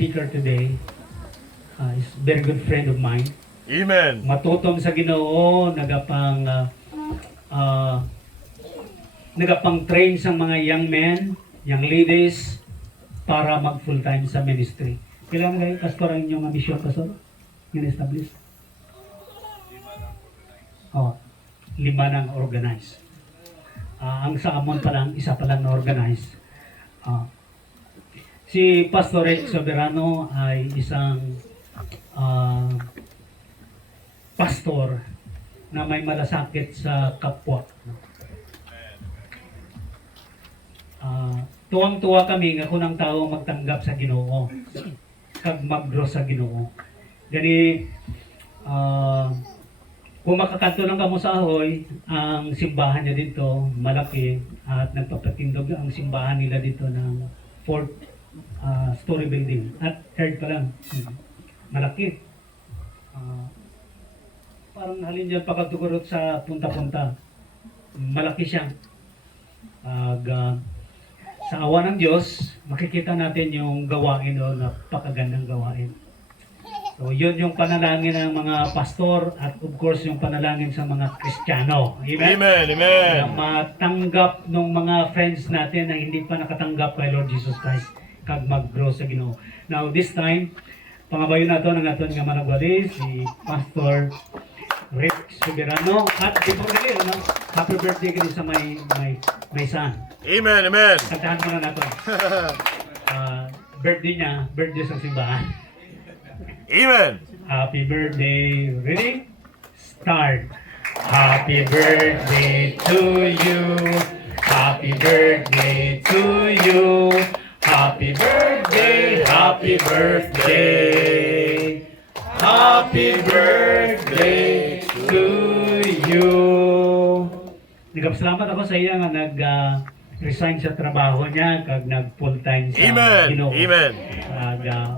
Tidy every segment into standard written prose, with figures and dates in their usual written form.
speaker today is a very good friend of mine. Amen. Matutong sa Ginoo, nagapang train sa mga young men, young ladies para mag full time sa ministry. Kailan kayo, pastor, ang inyong mission, pastor? Yung establish? Oh, 5 nang organize. Ang sa Amon pa lang, isa pa lang na organize. Si Pastor Rick Soberano ay isang pastor na may malasakit sa kapwa. Tuwang-tuwa kami nga kunang tao magtanggap sa Ginoo, kag mag-grow sa Ginoo. Gani kung makakanto lang kamo sa Ahoy, ang simbahan niya dito malaki at nagpapatindog ang simbahan nila dito ng 4th story building at 3rd pa lang. Malaki. Parang halin dyan pagkatugurot sa punta-punta. Malaki siya. Sa awa ng Diyos, makikita natin yung gawain doon, napakagandang gawain. So, yun yung panalangin ng mga pastor at of course yung panalangin sa mga Kristiyano. Amen? Amen. Amen. Na matanggap ng mga friends natin na hindi pa nakatanggap kay Lord Jesus Christ kag mag-grow sa Ginoo. Now, this time, pangabayo na ito ng aton nga managwali, si Pastor Rick Soberano. At before nila, happy birthday ka din sa may son. Amen. Amen. Kantahan mo na natin. Birthday niya, birthday sa simbahan. Amen. Happy birthday. Ready? Start. Happy birthday to you. Happy birthday to you. Happy birthday. Happy birthday. Happy birthday to you. Nagpasalamat ako sa iya nga nag-resign sa trabaho niya kag nag full time sa Amen. Ginoo. Amen.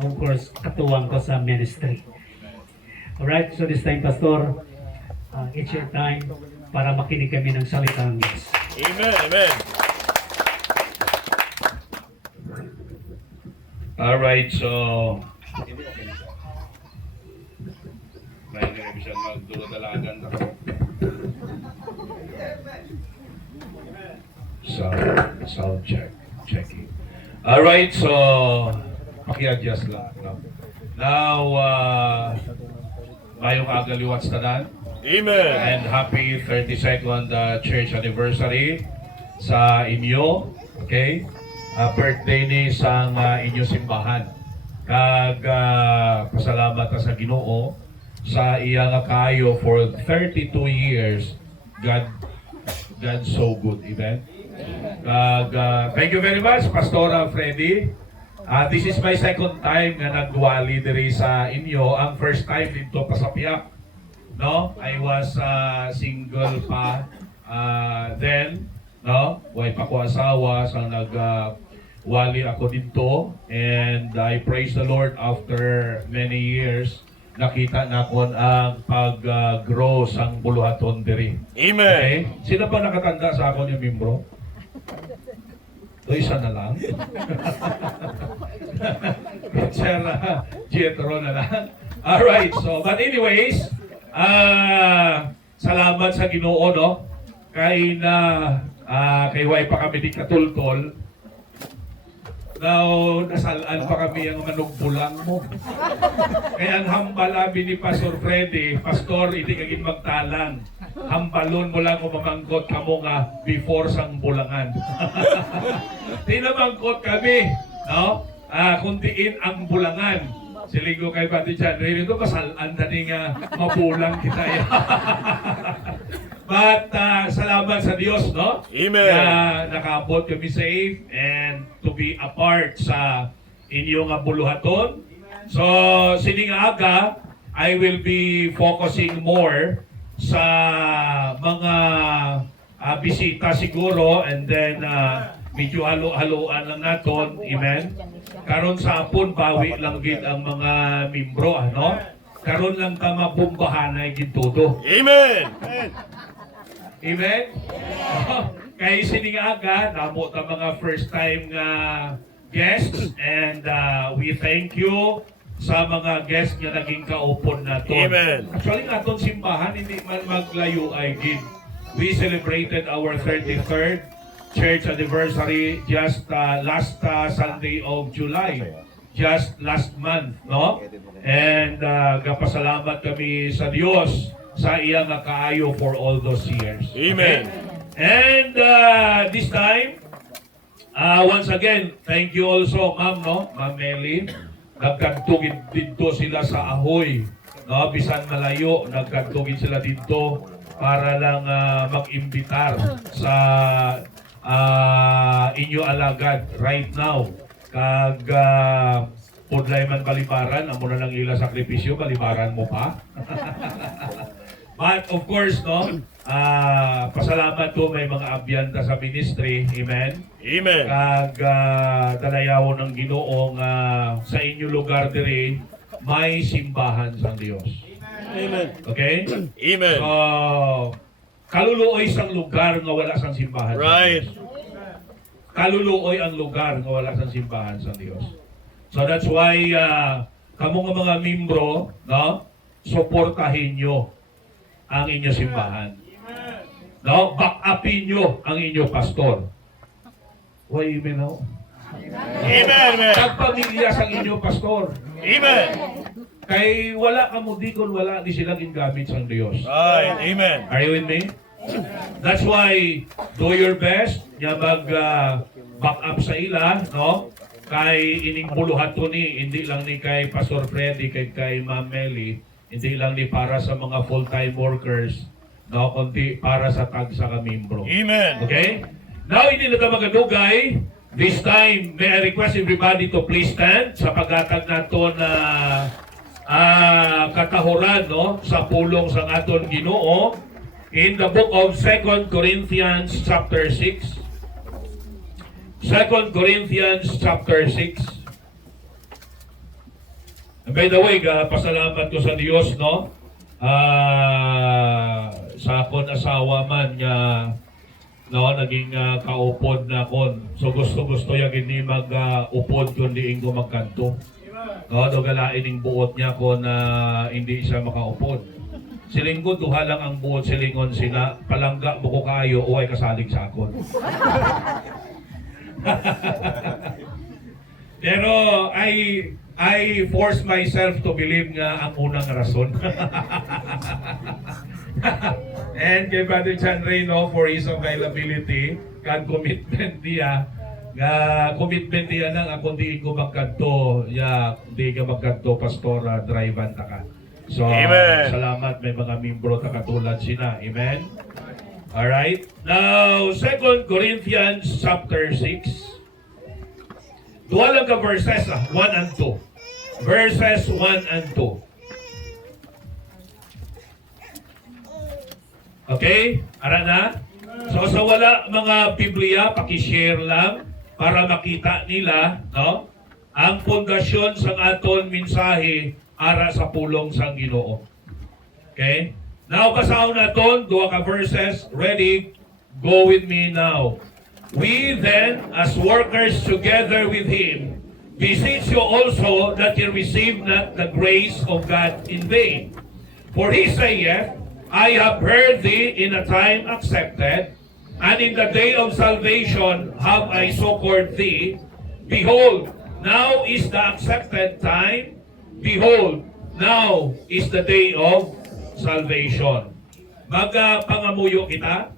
Of course, katuwang ko sa ministry. Alright, so this time, Pastor, it's your time para makinig kami ng salita ng Diyos. Amen. Amen. Alright, so may nag-ibig magdulot-dalagan ako. Sound checking. Alright, so paki-adjust lang. No? Now, mayong agaliwat tanan. Amen. And happy 32nd church anniversary sa inyo. Okay? Birthday ni sang inyo simbahan. Kag pasalamat ta sa Ginoo sa iya nga kayo for 32 years. God so good. Amen. Kag thank you very much Pastora Freddy. This is my second time nga nagwali diri sa inyo. Ang first time dito pa sa Piak. No? I was single pa then, no? Way pa ko asawa sa wali ako dito, and I praise the Lord after many years nakita na kon ang pag-grow sang buluhaton diri. Amen. Okay? Sino ba nakatanda sa akon yung membro? O isa na lang. Sir Jetro na lang. Alright, so but anyways, salamat sa Ginoo, no? Kay way pa kami di katultol. Now, nasalaan pa kami ang manugbulang mo. Kaya ang hambal amin ni Pastor Freddy, Pastor, hindi kaging magtalang. Hambalon mo lang kung mamangkot ka mo nga before sang bulangan. Tinamangkot kami, no? Kuntiin ang bulangan. Siligo kay Pati Chan, rin ito kasalaan na nga mabulang kita. But salamat sa Diyos, no? Amen. Na nakaabot kami safe and to be a part sa inyong buluhaton. So, sining aga, I will be focusing more sa mga bisita siguro, and then medyo halo-haloan lang naton. Amen. Karon sa hapon, bawi lang gid ang mga membro, ano? Karon lang ka mabumbahanay gid todo. Amen. Amen? Kay sining aga, namo ta mga first time nga guests and we thank you sa mga guests nga naging kaupon naton. Amen. Actually, atong simbahan, hindi man maglayo ay gid. We celebrated our 33rd church anniversary just last Sunday of July. Just last month, no? And kapasalamat kami sa Dios sa iyang kaayo for all those years. Amen. And this time, once again, thank you also, Ma'am, no? Ma'am Meli. Nagkantugin dito sila sa Ahoy. No? Bisan malayo, nagkantugin sila dito para lang mag-imbitar sa inyo alagad right now. Kag pudlay man balibaran, amo na lang ila sakripisyo, balibaran mo pa. But of course, no, pasalamat to may mga abyanta sa ministry, amen. Amen. Kag dalayaw ng Ginoo nga sa inyo lugar diri may simbahan sa Dios. Amen. Okay? Amen. So, kaluluoy sang lugar nga wala sang simbahan. sa Right. Diyos. Kaluluoy ang lugar nga wala sang simbahan sa Dios. So that's why kamo nga mga membro, no, suportahin nyo ang inyo simbahan. No, back upin nyo ang inyo pastor. Why amen ho? Amen. Amen. Pagpamilya sa inyo pastor. Amen. Kay wala ka mo di kung wala di sila gingamit sa Diyos. Right. Amen. Are you with me? That's why do your best nga mag back up sa ila, no? Kay ining buluhat to ni, hindi lang ni kay Pastor Freddy, kay Ma'am Meli, hindi lang ni para sa mga full-time workers, no? Kundi para sa tag sa kamimbro. Amen. Okay? Now, hindi na ka magadugay. This time, may I request everybody to please stand sa paghatag nato na katahuran, no? Sa pulong sa aton Ginoo in the book of 2 Corinthians chapter 6. 2 Corinthians chapter 6. And by the way, pasalamat ko sa Dios, no? Sa akon asawa man nga no, naging kaupod na kon. So gusto yung hindi mag-upod kundi ingo magkanto. No, dogalain ning buot niya kon hindi siya makaupod. Silinggo duha lang ang buot silingon sila, palangga mo ko kayo o ay kasalig sa akon. Pero I force myself to believe nga ang unang rason. And kay Brother John Reyno for his availability kag commitment niya nga commitment niya nang ako di ko magkanto ya di ka magkanto pastora drive-an ta ka. So Amen. salamat may mga membro ta katulad sina. Amen. All right. Now 2 Corinthians chapter 6. Duha lang ka verses 1 and 2. Verses 1 and 2. Okay? Ara na? So sa wala mga Biblia, paki-share lang para makita nila, no? Ang pundasyon sa aton mensahe ara sa pulong sang Ginoo. Okay? Now kasahon naton duha ka verses. Ready? Go with me now. We then, as workers together with him, beseech you also that ye receive not the grace of God in vain. For he saith, I have heard thee in a time accepted, and in the day of salvation have I succored thee. Behold, now is the accepted time. Behold, now is the day of salvation. Magpangamuyo kita.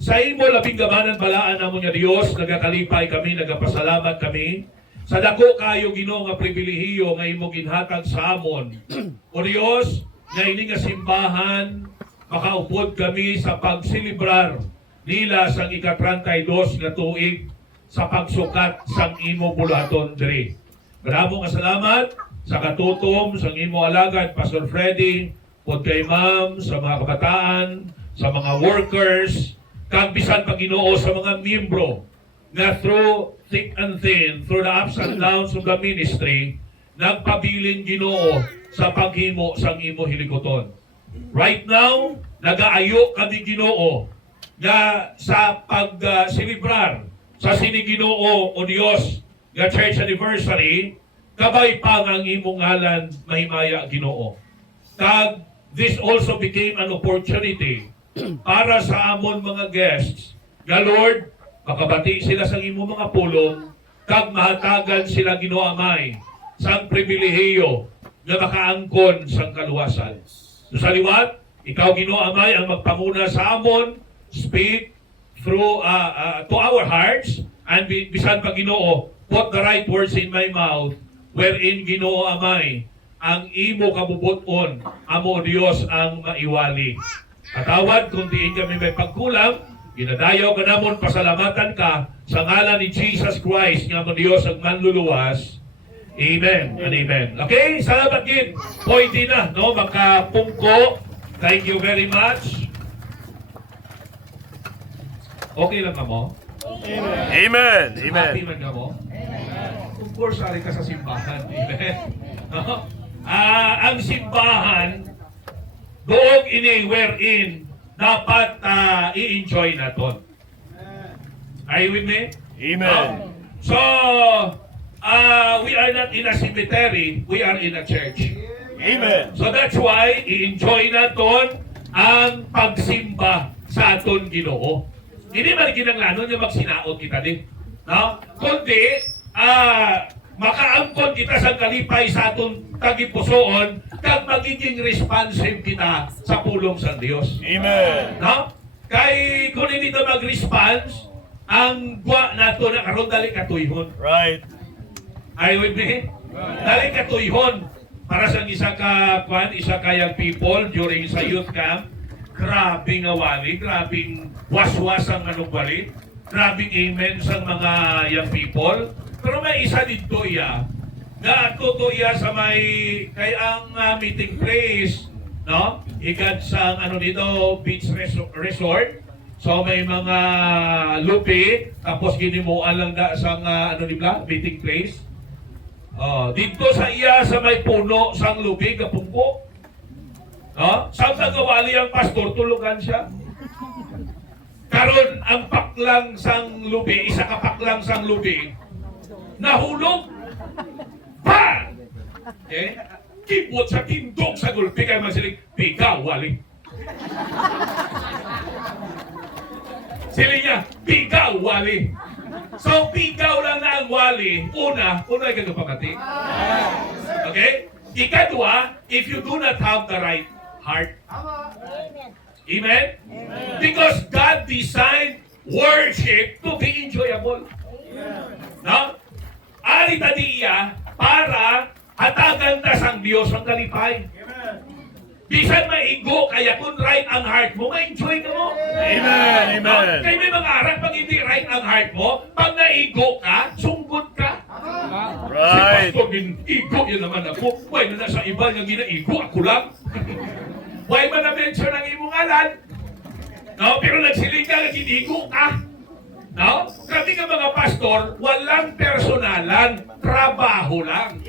Sa imo labing gamanan balaan namo niya Dios, nagakalipay kami, nagapasalamat kami. Sa dako kayo Ginoo nga pribilehiyo nga imo ginhatag sa amon. O Dios, nga ini nga simbahan, makaupod kami sa pagsilibrar nila sang ika-32 nga tuig sa pagsukat sang imo bulaton diri. Maraming salamat sa katutom sang imo alagad Pastor Freddy, pod kay Ma'am, sa mga kabataan, sa mga workers, kag bisan pa Ginoo sa mga miyembro nga through thick and thin, through the ups and downs of the ministry, nagpabilin Ginoo sa paghimo sang imo hilikoton. Right now, nagaayo kami Ginoo nga sa pagsilibrar sa sini Ginoo o Dios nga church anniversary, kabay pa nga ang imong ngalan mahimaya Ginoo. Kag this also became an opportunity para sa amon mga guests. Nga Lord, makabati sila sa imong mga pulong, kag mahatagan sila Ginoo Amay sang pribilehiyo nga makaangkon sang kaluwasan. So sa liwat, ikaw Ginoo Amay ang magpamuna sa amon, speak through to our hearts, and bisan pa Ginoo, put the right words in my mouth, wherein Ginoo Amay, ang imo kabubuton, amo Dios ang maiwali. Katawad kung diin kami may pagkulang, ginadayaw ka namon, pasalamatan ka sa ngalan ni Jesus Christ, nga mo Dios ang manluluwas. Amen and amen. Okay, salamat gid. Pwede na, no? Makapungko. Thank you very much. Okay lang ka mo? Amen. Happy Amen. man ka mo? Of course, ari ka sa simbahan. Amen. No? Ang simbahan, doog ini wherein dapat i-enjoy naton. Are you with me? Amen. So, we are not in a cemetery, we are in a church. Amen. So that's why, i-enjoy naton ang pagsimba sa aton Ginoo. Hindi man kinanglanon yung magsinaot kita din. No? Kundi, makaangkon kita sa kalipay sa aton tagipusoon kag magiging responsive kita sa pulong sa Dios. Amen. No? Kay kung hindi na mag-response, ang gwa nato na karon dali katuyhon. Right. Are you with me? Dali katuyhon para sa isa ka young people during sa youth camp. Grabing awali, grabing waswas ang anong grabing amen sa mga young people. Pero may isa dito iya, na tuto iya sa may, kay ang meeting place, no? Ikad sa dito, beach resort. So may mga lupi, tapos ginimuan lang da sa meeting place. Dito sa iya sa may puno sang lupi, kapungko. No? Sa nagawali ang pastor, tulugan siya. Karon ang paklang sang lubi, isa ka paklang sang lubi, nahulog. Bang! Okay? Kibot sa tindog sa gulpi, kaya masilig, pigaw, wali. Sili niya, pigaw, wali. So, pigaw lang na ang wali. Una ay kagapamati. Okay? Ikadwa, if you do not have the right heart. Amen? Because God designed worship to be enjoyable. No? Ari tadi iya para hatagan ta sang Dios ang kalipay. Bisan maigo, kaya kung right ang heart mo, ma-enjoy ka mo. Amen. Amen. Kaya may mga aral, pag hindi right ang heart mo, pag naigo ka, sunggot ka. Right. Si Pastor, igo yun naman ako. Why na nasa iba nga ginaigo, ako lang. Why man na-mention ang imong alan? No? Pero nagsiling ka, naginigo ka. No? Kami nga mga pastor, walang personalan, trabaho lang.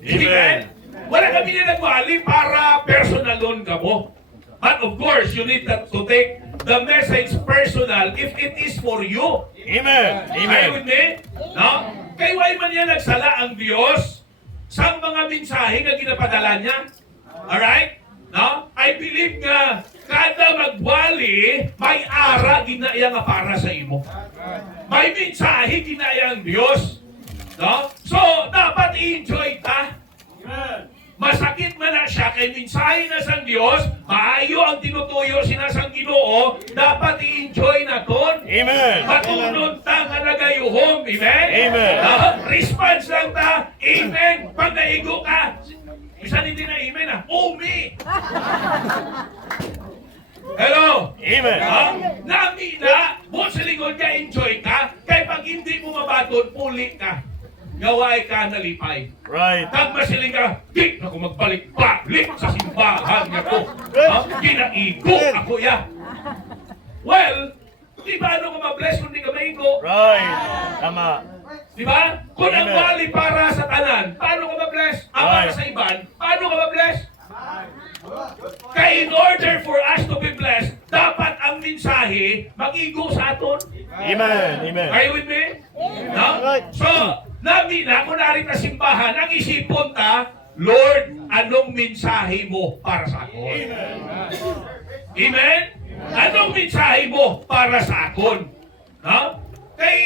Amen. Wala kami na nagwali para personalon ka mo. But of course, you need to take the message personal if it is for you. Amen. Are you Amen. with me? No? Kay why man yan nagsala ang Diyos sa mga mensahe na ginapadala niya. Alright? No? I believe nga kada magwali, may ara ginaya nga para sa imo. May mensahe ginaya ang Diyos. No? So, dapat i-enjoy ta. Masakit man na siya kay mensahe na sang Diyos, maayo ang tinutuyo sinasang Ginoo, dapat i-enjoy naton. Amen. Matunod ta nga nagayuhom. Amen? Amen. Response lang ta. Amen. Pag naigo ka, bisan hindi na amen umi. Hello? Amen. Nami na, mo sa lingkod ka, enjoy ka, kay pag hindi mo mabatod, puli ka. Gaway ka nalipay. Right. Tag masiling ka, di na ko magbalik-balik sa simbahan nga ko. Ginaigo ako ya. Well, di ba ano ka ma-bless kung di ka maigo? Right. Tama. Di ba? Kung ang Amen. wali para sa tanan, paano ka ma-bless? Para Right. sa iban, paano ka ma-bless? Kaya in order for us to be blessed, dapat ang mensahe mag-igo sa aton. Amen. Amen. Are you with me? No? So, namin na, kunwari na simbahan, ang isipon ta, Lord, anong mensahe mo para sa ako? Amen? Anong mensahe mo para sa akon? No? Kay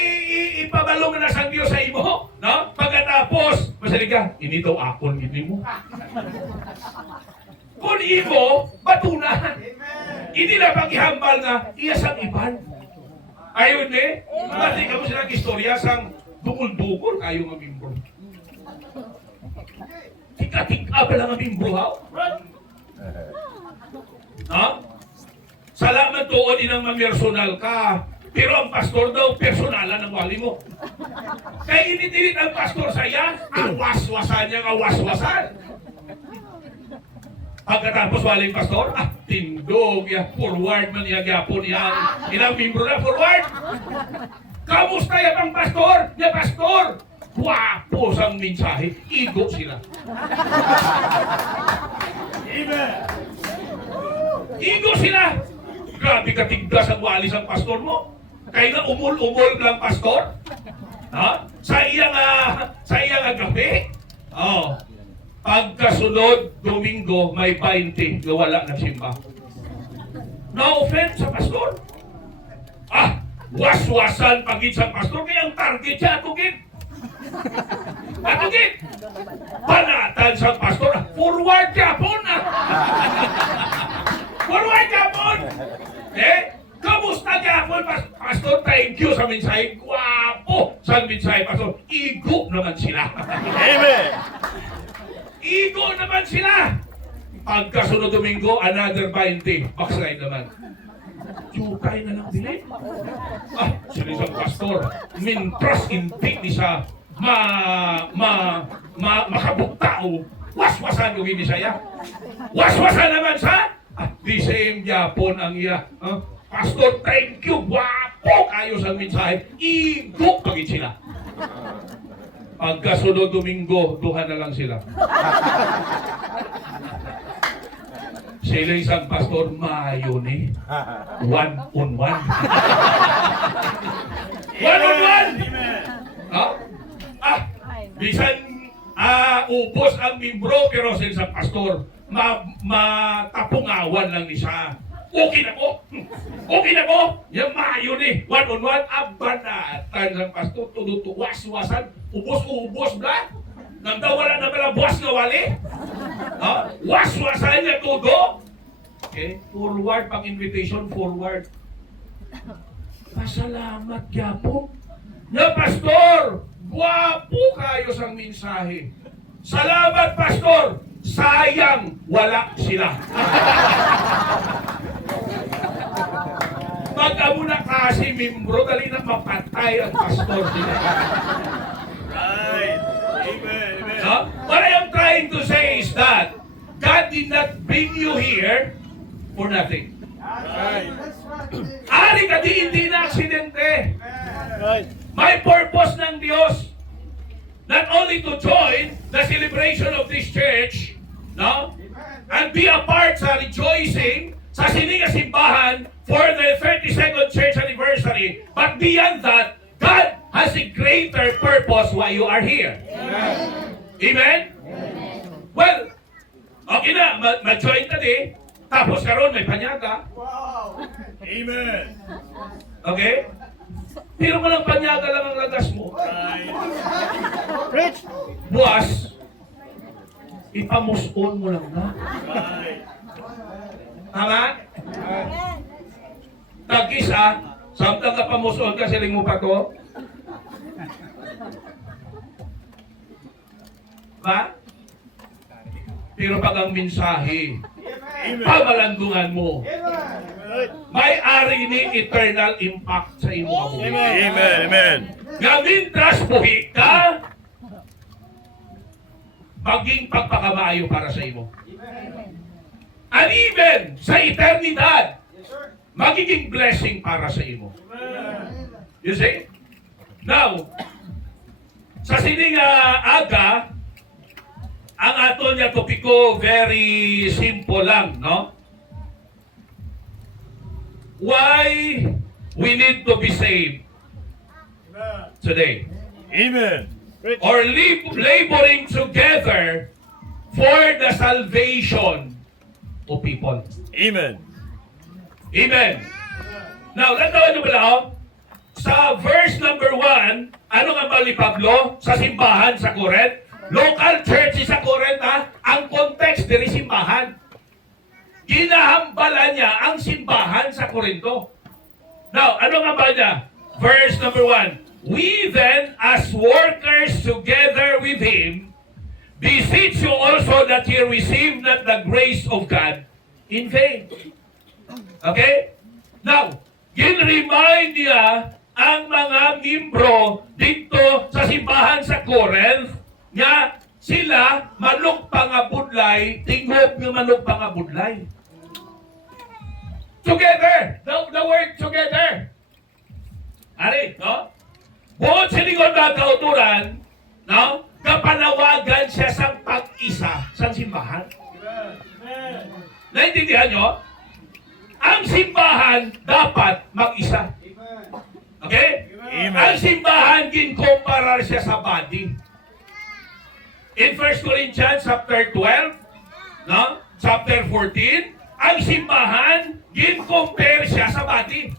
ipabalo na sa Diyos sa imo, no? Pagkatapos, masali ka, ini daw akon, ini mo. Kung imo, batunan. Hindi na paghihambal nga, iya sang iban. Ayun eh, mati ka mo silang istorya sang dukol-dukol kayo nga mimbro. Tika-tika pa lang ang mimbro, ha? Ha? Salamat doon inang mamersonal ka. Pero ang pastor daw, personalan ang wali mo. Kaya initinit ang pastor sa iya, awas-wasan niya, awas-wasan. Pagkatapos waling pastor, tindog, ya, forward man niya, gyapon yan. Ilang membro na, forward. Kamusta ya pang pastor? Ya pastor, guwapo sang mensahe, igo sila. Amen. Igo sila. Grabe katigdas ang walis ang pastor mo. Kaya nga umul-umul lang pastor. Ha? Sa iyang gabi. Oh. Pagkasunod, Domingo, may 20 na wala ng simba. No offense sa pastor. Was-wasan pagit sa pastor. Kaya ang target siya, atugin. Atugin. Panatan sa pastor. Forward Japon. Forward Japon. Kamusta Japon, pastor? Thank you sa mensahe. Guwapo sa mensahe, pastor. Igo naman sila. Amen. Igo naman sila. Pagkasunod Domingo, another 20. Backslide naman. Jutay na lang din. Sila isang pastor. Mintras hindi ni siya makabuktao. Waswasan yung hindi siya. Waswasan naman siya. The same Japon ang iya. Pastor, thank you. Wapo kayo sa mensahe. Igo pagit sila. Pagkasunod Domingo, duha na lang sila. Sila isang pastor, maayo ni. One-on-one. One-on-one! Bisan ubos ang membro, pero sa isang pastor, matapungawan lang ni siya. Okay na ko! Okay na ko! Yung maayo ni. One-on-one, abanatan ng pastor, tudutuwas-wasan, ubos-ubos bla. Nagdawala na pala buwas nga wali. Was-wasan niya todo. Okay? Forward, pang-invitation, forward. Pasalamat yapo. Na pastor, guwapo kayo sa mensahe. Salamat pastor, sayang wala sila. Pag-amo na kasi membro, dali na mapatay ang pastor sila. Right. Amen. Amen. What I am trying to say is that God did not bring you here for nothing. Right. Ari ka hindi na aksidente. Right. May purpose ng Diyos. Not only to join the celebration of this church, no? And be a part sa rejoicing sa sininga simbahan for the 32nd church anniversary. But beyond that, God has a greater purpose why you are here. Amen? Well, okay na, ma-join ka di. Tapos karon may panyaga. Amen. Okay? Pero ka lang panyaga lang ang lagas mo. Right. Rich! Buwas, ipamuson mo lang na. Right. Tama? Tag-isa, samtang ka pamuson ka, siling mo pa to. Ba? Pero pag ang mensahe, pamalandungan mo, may-ari ni eternal impact sa imo ang buhay. Amen. Amen. Gamintras buhi ka, maging pagpakamayo para sa imo. And even sa eternidad, magiging blessing para sa imo. You see? Now, sa sining aga, ang ato niya topiko very simple lang, no? Why we need to be saved today? Amen. Preach. or laboring together for the salvation of people. Amen. Amen. Now, natawad nyo ba na ako? Sa verse number 1, ano nga ba ni Pablo? Sa simbahan sa Corinth? Local church sa Corinth, ha? Ang context, diri simbahan. Ginahambalan niya ang simbahan sa Corinto. Now, ano nga ba niya? Verse number 1. We then, as workers together with him, beseech you also that ye receive not the grace of God in vain. Okay? Now, gin-remind niya ang mga membro dito sa simbahan sa Corinth nga sila manok pangabudlay, tingog nga manok pangabudlay. Together! The word together. Ari, no? Buot sa lingon mga kauturan, no? Kapanawagan siya sa pag-isa sa simbahan. Naintindihan nyo? Ang simbahan dapat mag-isa. Okay? Amen. Ang simbahan ginkumparar siya sa body. In 1 Corinthians chapter 12, no? Chapter 14, ang simbahan gincompare siya sa body.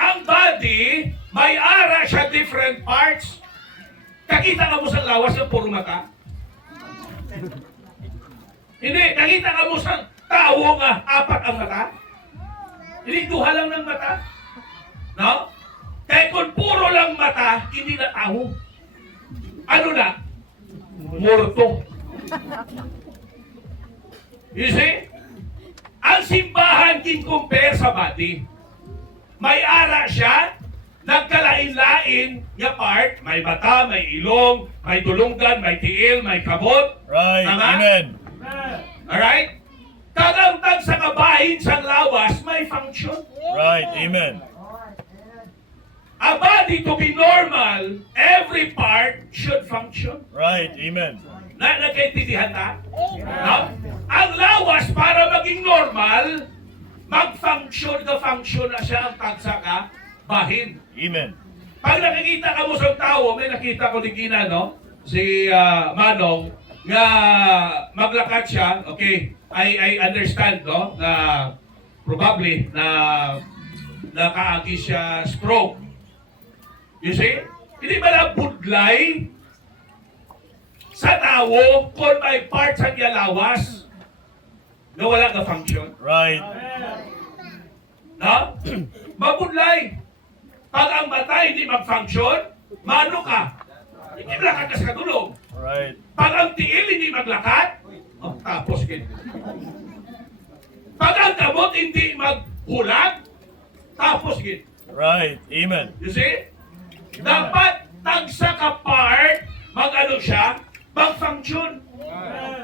Ang body, may ara siya different parts. Nakita ka mo sa lawas ng puro mata? Hindi, nakita ka mo sa tao nga apat ang mata? Hindi, duha lang ng mata. No? Kaya kung puro lang mata, hindi na tao. Ano na? Morto. You see? Ang simbahan kin-compare sa body. May ara siya, nagkalain-lain nga part, may mata, may ilong, may dulunggan, may tiil, may kabot. Right. Tama? Amen. Alright? Kagamtag sa kabahin sa lawas, may function. Right. Amen. A body to be normal, every part should function. Right. Amen. Nagkaintindihan na? No? Ang lawas para maging normal, mag-function na siya ang tagsa ka, bahin. Amen. Pag nakikita ka mo sa tao, may nakita ko din kina, no? Si Manong, nga maglakad siya, okay, I understand, no? Na probably na nakaagi siya stroke. You see? Hindi ba na budlay sa tao kung may part sa niya lawas na wala ka function? Right. No? Mabudlay. Pag ang mata hindi mag-function, mano ka? Hindi maglakad ka sa katulog. Right. Pag ang tiil hindi maglakad, oh, tapos gid. Pag ang gamot hindi maghulag, tapos gid. Right. Amen. You see? Dapat tagsa ka part, mag-ano siya, mag-function.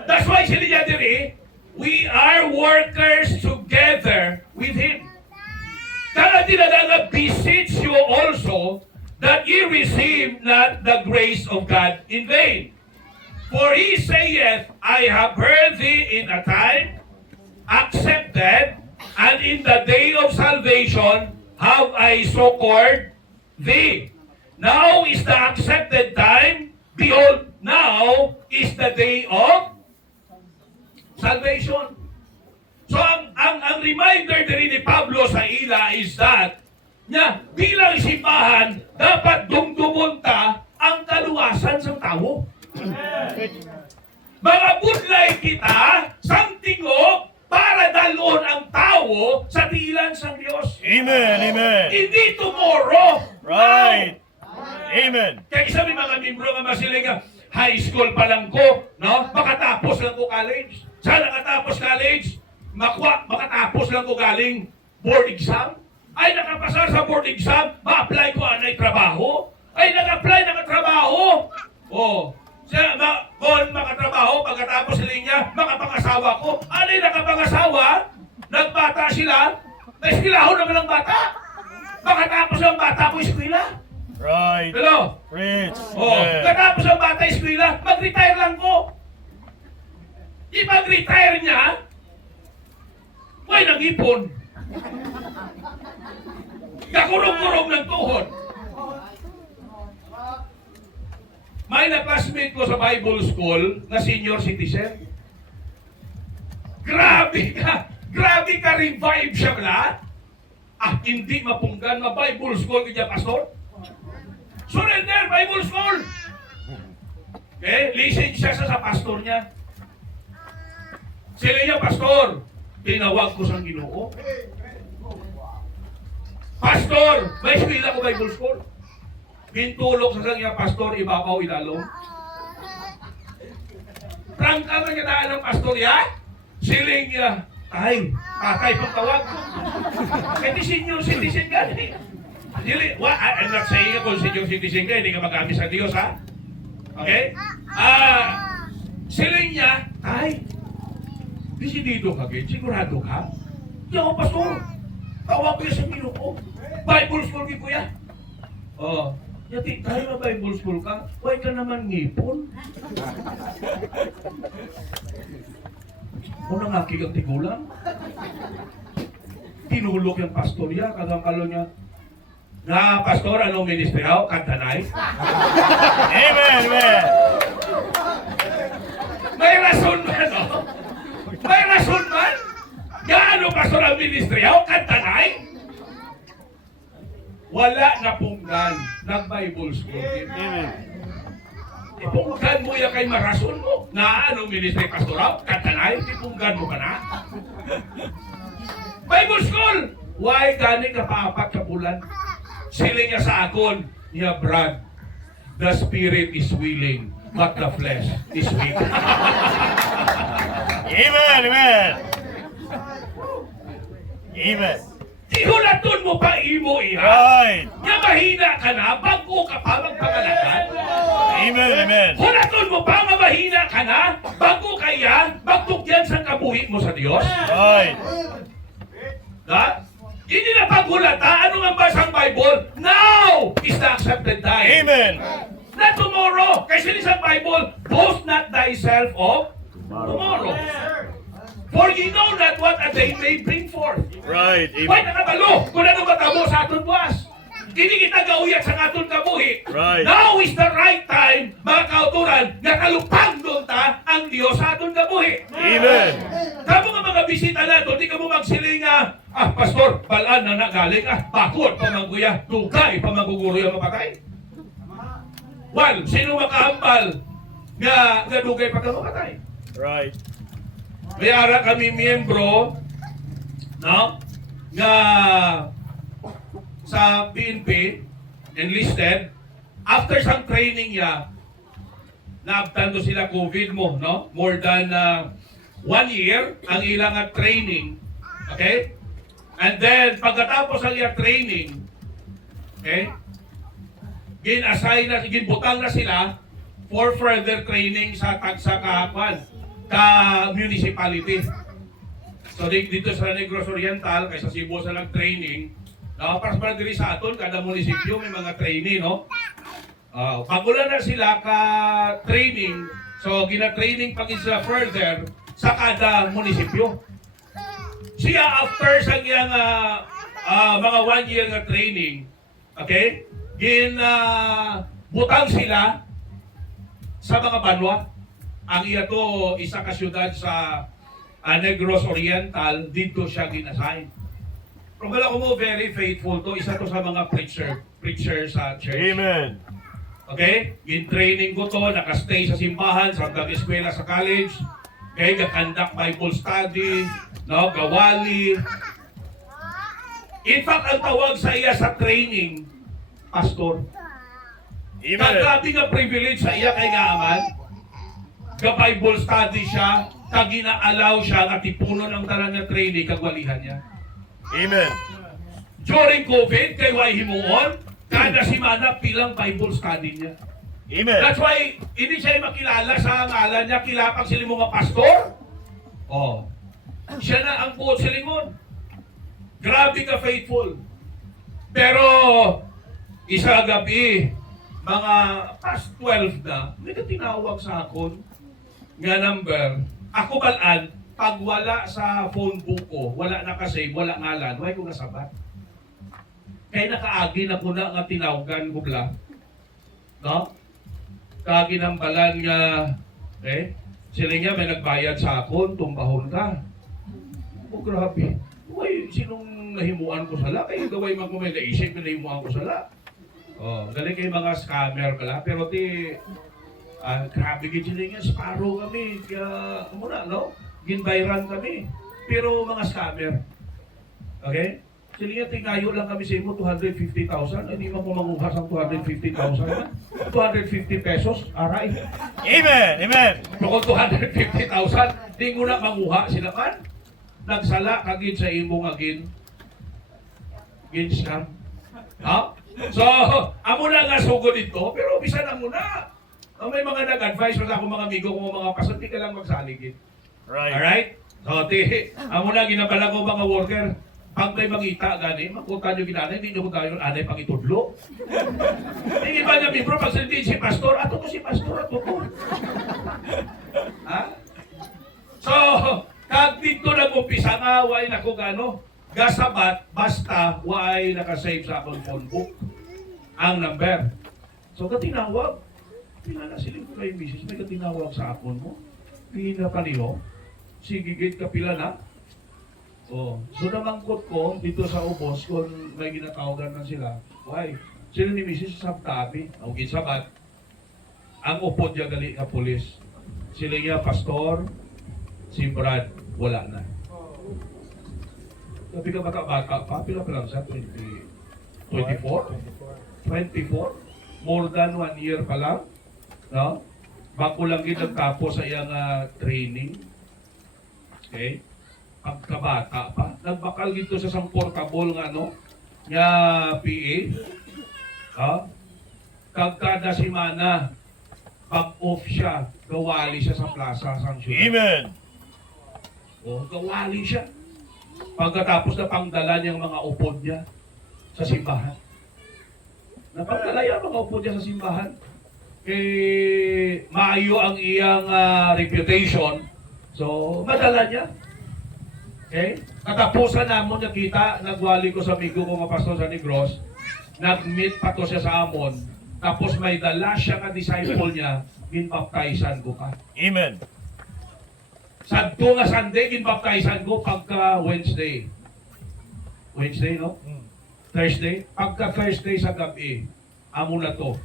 That's why sila niya diri, we are workers together with Him. Kaya tinadaga, beseech you also that ye receive not the grace of God in vain. For He saith, I have heard thee in a time accepted, and in the day of salvation have I succored thee. Now is the accepted time. Behold, now is the day of salvation. So, ang reminder din ni Pablo sa ila is that, niya, bilang simbahan, dapat dumdumunta ang kaluwasan sa tao. Mga budlay kita, sang tingog, para dalon ang tao sa tilan sa Diyos. Amen. Amen. Hindi tomorrow. Right. Amen. Kaya isa may mga membro nga masilinga, high school pa lang ko, no? Makatapos lang ko college. Sana nakatapos college, makatapos lang ko galing board exam. Ay, nakapasar sa board exam, ma-apply ko anay trabaho. Ay, nag-apply, nakatrabaho. Oh, siya, kung makatrabaho, pagkatapos linya, makapangasawa ko. Anay, nakapangasawa, nagbata sila, na-eskwilahon naman ang bata. Makatapos ang bata ko eskwila. Right. Hello? Preach. Oh, Amen. katapos ang bata eskwela, mag-retire lang ko. Di mag-retire niya, may nag-ipon. Kakurong-kurong ng tuhod. May na-classmate ko sa Bible School na senior citizen. Grabe ka! Grabe ka, revive siya na. Hindi mapunggan na Bible School kaya pastor. Surrender, Bible School! Okay, listen siya sa pastor niya. Sila niya, pastor, tinawag ko sa Ginoo. Pastor, may eskwela ko Bible School. Pintulog sa kanya, pastor, ibabaw ilalong. Prangka na niya daan ng pastor ya? Siling niya, ay, tatay pagtawag ko. Kasi senior citizen ka eh. I'm not saying kung senior citizen ka, hindi ka magamit sa Diyos ha? Okay? Siling niya, ay, desidido ka, sigurado ka? Hindi ako, pastor. Tawag ko yan sa Ginoo. Bible School ko kuya. Yati, tayo na Bible School ka, huwag ka naman ngipon. Unang aking ang tigulang. Tinulog yung pastor niya, kagang-kalo niya. Na, pastor, anong ministry ako? Kantanay? Amen. Amen. May rason man, no? May rason man? Gaano, pastor, ang ministry ako? Kantanay? Wala na punggan ng Bible School. Amen. Ipunggan mo yan kay marason mo. Na anong ministry pastoral? Katanay, ipunggan mo ka na. Bible School! Why gani ka pa-apat ka bulan? Sila niya sa akon, niya Brad, the spirit is willing, but the flesh is weak. Amen. Amen. Amen. Ihulaton mo pa imo iha. Right. Nga mahina ka na, bago ka pa magpangalakan. Amen. Amen. Hulaton mo pa, nga mahina ka na, bago kaya magtugyan sa kabuhi mo sa Diyos. Right. Ha? Hindi na paghulata. Ano nga ba sa Bible? Now is the accepted time. Amen. Not tomorrow. Kasi sa Bible, boast not thyself of tomorrow. For ye know not what a day may bring forth. Right. Why Amen. nakabalo? Kung ano matabo sa aton buwas. Hindi kita gauyat sa aton kabuhi. Right. Now is the right time, mga kauturan, na kalupang doon ta ang Diyos sa aton kabuhi. Amen. Kamo nga mga bisita nato, di ka mo magsiling pastor, balaan na nagaling, bakod, pamangguya, tugay, pamanguguro yung mapatay. Well, sino makahambal nga dugay pagkamakatay? Right. May ara kami miyembro, no? Nga sa PNP, enlisted, after some training niya, naabtando sila COVID mo, no? More than 1 year ang ilang training. Okay? And then, pagkatapos ang iyang training, okay? Ginbutang na sila for further training sa municipality. So dito sa Negros Oriental, kaysa Cebu sa nag-training, para sa diri sa aton, kada munisipyo may mga trainee, no? Pagulan na sila ka-training, so gina-training pag sila further sa kada munisipyo. Siya after sa iyang mga 1 year na training, okay? Butang sila sa mga banwa. Ang iya to isa ka syudad sa Negros Oriental, dito siya ginassign. Pero wala ko mo very faithful to, isa to sa mga preacher sa church. Amen. Okay? In-training ko to, nakastay sa simbahan, sa eskwela sa college, okay, conduct Bible study, no, gawali. In fact, ang tawag sa iya sa training, pastor. Amen. Grabe nga privilege sa iya kay Gaaman. Ka-Bible study siya, kagina-allow siya at ipuno ng tanan nga training, kagwalihan niya. Amen. During COVID, kay Himuon, kada simana pilang Bible study niya. Amen. That's why, hindi siya makilala sa ngalan niya, kilapang sila mga pastor. Oh, siya na ang buot sa lingon. Grabe ka faithful. Pero, isa gabi, mga past 12 na, may tinawag sa akon nga number. Ako balaan, pag wala sa phone book ko, wala nakasave, wala ngalan, why ko nasabat? Kaya nakaagi na ko na nga tinawagan ko bla. No? kaginambalan nga, sila nga may nagbayad sa akon, tumbahon ka. Oh, grabe. Uy, sinong nahimuan ko sala? Kaya gaway man ko may naisip na nahimuan ko sala. Oh, galing kayo mga scammer pala. Pero grabe gid sila nga, Sparrow kami. Kaya, muna, no? Ginbayran kami. Pero mga scammer. Okay? Sila nga, tingayo lang kami sa imo, 250,000. Hindi mo manguha sa 250,000. 250 pesos, aray. Amen. Amen. Kung 250,000, di mo na manguha sila man. Nagsala kagin sa imo agin. Gin scam. Ha? So, amo na nga sugod dito, pero bisan na muna. May mga nag-advise pa sa akong mga amigo ko, mga pastor, di ka lang magsaligid. Right. Alright? So, amo na ginabala ko mga worker, pag may mangita gani, magkuta nyo ginanay, hindi nyo ko tayo anay pang itudlo. Hindi ba niya, bro, pag salitin si pastor, ato ko si pastor, ato ko. Ha? So, kag dito nag-umpisa nga, way na kung ano, gasabat, basta, way nakasave sa akong phone book. Ang number. So, katinawag. Tingnan sila ko kayo, misis, may katinawag sa akon mo. Pina pa niyo. Sige, gate kapila na. Oh, so namangkot ko dito sa ubos kung may ginatawagan na sila. Why? Sila ni misis sa tabi. O gisabat. Ang upod niya gali na pulis. Sila niya pastor, si Brad, wala na. Sabi ka bata-bata pa, pila pa lang siya, 24? 24? More than 1 year pa lang. No? Bago lang din nagtapos sa iyang training. Okay? Pagkabata pa. Nagbakal dito sa isang portable nga, no? Nga PA. Kagkada simana, pag-off siya, gawali siya sa plaza, sa syudad. Amen. O, gawali siya. Pagkatapos na pangdala niyang mga upod niya sa simbahan. Napagdala niya ang mga upod niya sa simbahan. Maayo ang iyang reputation. So, madala niya. Okay? Katapusan namon nakita, nagwali ko sa amigo ko nga pastor sa Negros, nag-meet pa to siya sa amon, tapos may dala siya ka disciple niya, ginbaptizan ko ka. Amen. Sadto nga Sunday, ginbaptizan ko pagka Wednesday. Wednesday, no? Thursday. Pagka Thursday sa gabi, amo na to.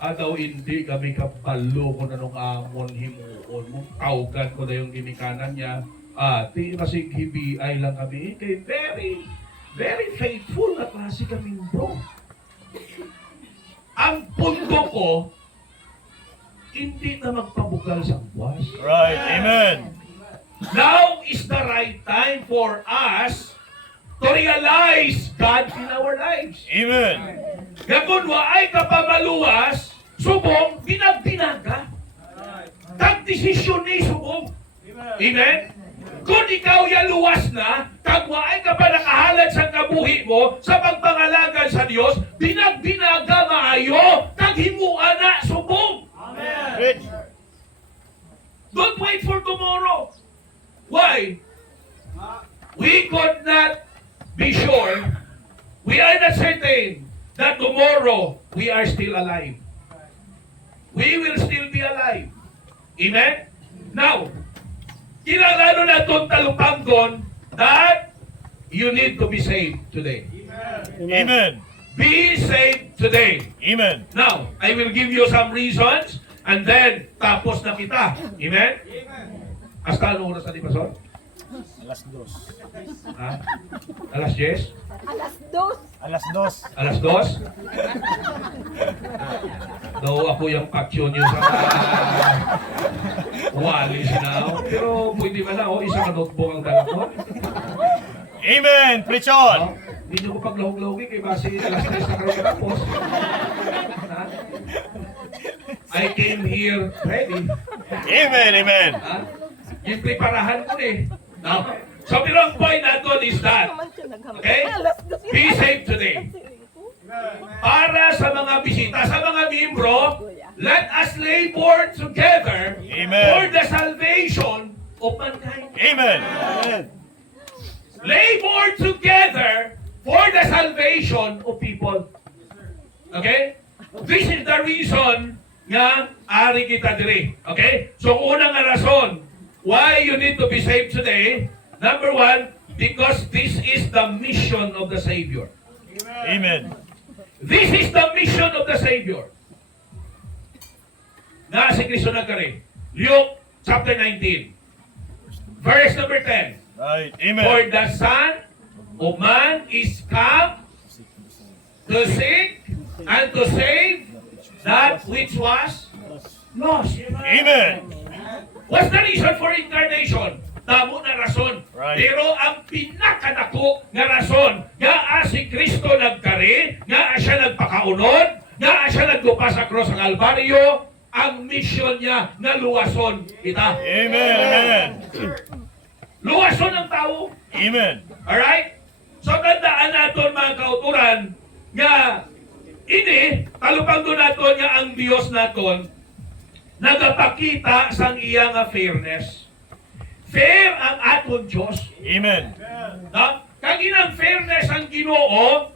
Daw hindi kami kabalo ko na nung amon himuon mo. Tawgan ko na yung gimikanan niya. Di masig hibiyay lang kami. Kay very, very faithful na klase kami, bro. Ang punto ko, hindi na magpabugal sa buwas. Right. Amen. Now is the right time for us to realize God in our lives. Amen. Kapag waay kapamaluwas, subong, binagdinaga. Tag-desisyon ni subong. Amen? Kung ikaw yaluwas na, kag waay ka pa nakahalad sa kabuhi mo, sa pagpangalagan sa Diyos, binagdinaga maayo, taghimuan na subong. Rich. Don't wait for tomorrow. Why? We could not be sure, we are not certain that tomorrow we are still alive. We will still be alive. Amen? Now, kinalalo na itong talupanggon that you need to be saved today. Amen. Be saved today. Amen. Now, I will give you some reasons and then tapos na kita. Amen? Hasta ano oras na di Pastor? Alas 2. Ha? Alas 10? Alas 2. Alas 2. Alas 2? Daw ako yung paksyon nyo sa walis na. Pero pwede ba na, isang notebook ang dala ko. Amen. Preach on. Hindi nyo ko paglahog-lahogi kay base alas 3 na karoon tapos. Ha? I came here ready. Amen. Amen. Ha? Yung preparahan ko eh. No? So, pero ang point natin is that, okay? Be safe today. Para sa mga bisita, sa mga miyembro, let us labor together Amen. for the salvation of mankind. Amen. Labor together for the salvation of people. Okay? This is the reason nga ari kita diri. Okay? So una nga rason why you need to be saved today, number one, because this is the mission of the Savior. Amen. This is the mission of the Savior. Na si Kristo nagkari. Luke chapter 19. Verse number 10. Right. For Amen. the Son of Man is come to seek and to save that which was lost. Amen. What's the reason for incarnation? Damo na rason. Right. Pero ang pinakadako nga rason, nga si Kristo nagkari, nga siya nagpakaunod, nga siya nagdupa sa cross ng Kalbaryo, ang mission niya nga luwason kita. Amen. Amen. Luwason ang tao. Amen. Alright? So tandaan natin mga kauturan nga ini, talupang doon natin nga ang Diyos natin nagapakita sa iyang fairness. Fair ang aton Diyos. Amen. No? Kaginang fairness ang Ginoo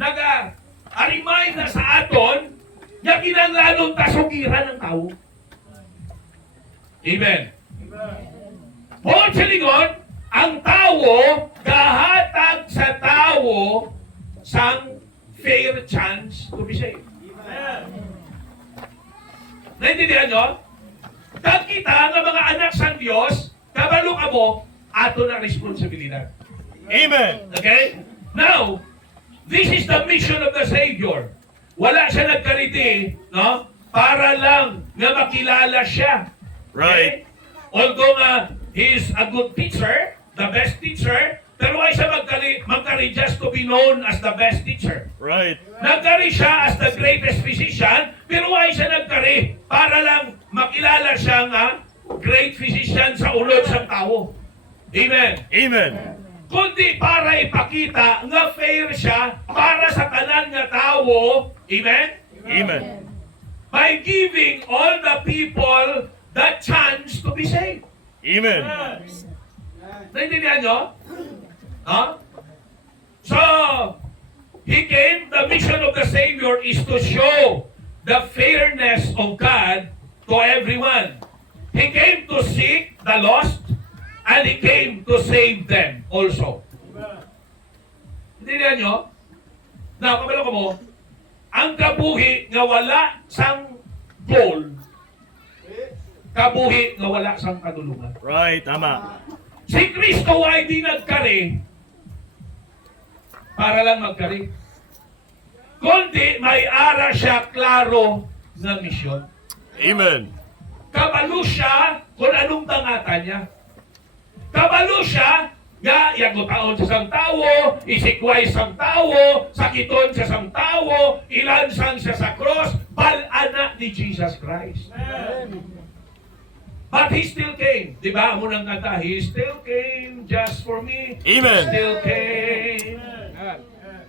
nag-remind na sa aton nga kinanglanon kasugiran ng tao. Amen. Bukod sa lingon, ang tao kahatag sa tao sang fair chance to be saved. Naintindihan nyo? Kag kita nga mga anak sa Diyos, kabalo ka mo, ato na responsibilidad. Amen. Okay? Now, this is the mission of the Savior. Wala siya nagkariti, no? Para lang nga makilala siya. Right. Although he's a good teacher, the best teacher, pero ay siya magkari just to be known as the best teacher. Right. Nagkari siya as the greatest physician, pero ay siya nagkari para lang makilala siya nga great physician sa ulod ng tao. Amen. Amen. Kundi para ipakita nga fair siya para sa tanan nga tao. Amen? Amen. By giving all the people the chance to be saved. Amen. Naintindihan nyo? Huh? So, he came, the mission of the Savior is to show the fairness of God to everyone. He came to seek the lost, and He came to save them also. Naintindihan nyo? Na, pabalo ko mo, ang kabuhi nga wala sang goal, kabuhi nga wala sang kadulungan. Right. Tama. Si Kristo ay di nagkari para lang magkari. Kundi may ara siya klaro na misyon. Amen. Kabalo siya kung anong tangatan niya. Kabalo siya nga yagutaon sa sang tao, isikway sang tao, sakiton sa sang tao, ilansang siya sa cross, bal-ana ni Jesus Christ. But He still came. Di ba? Munang kanta, He still came just for me. Amen. He still came.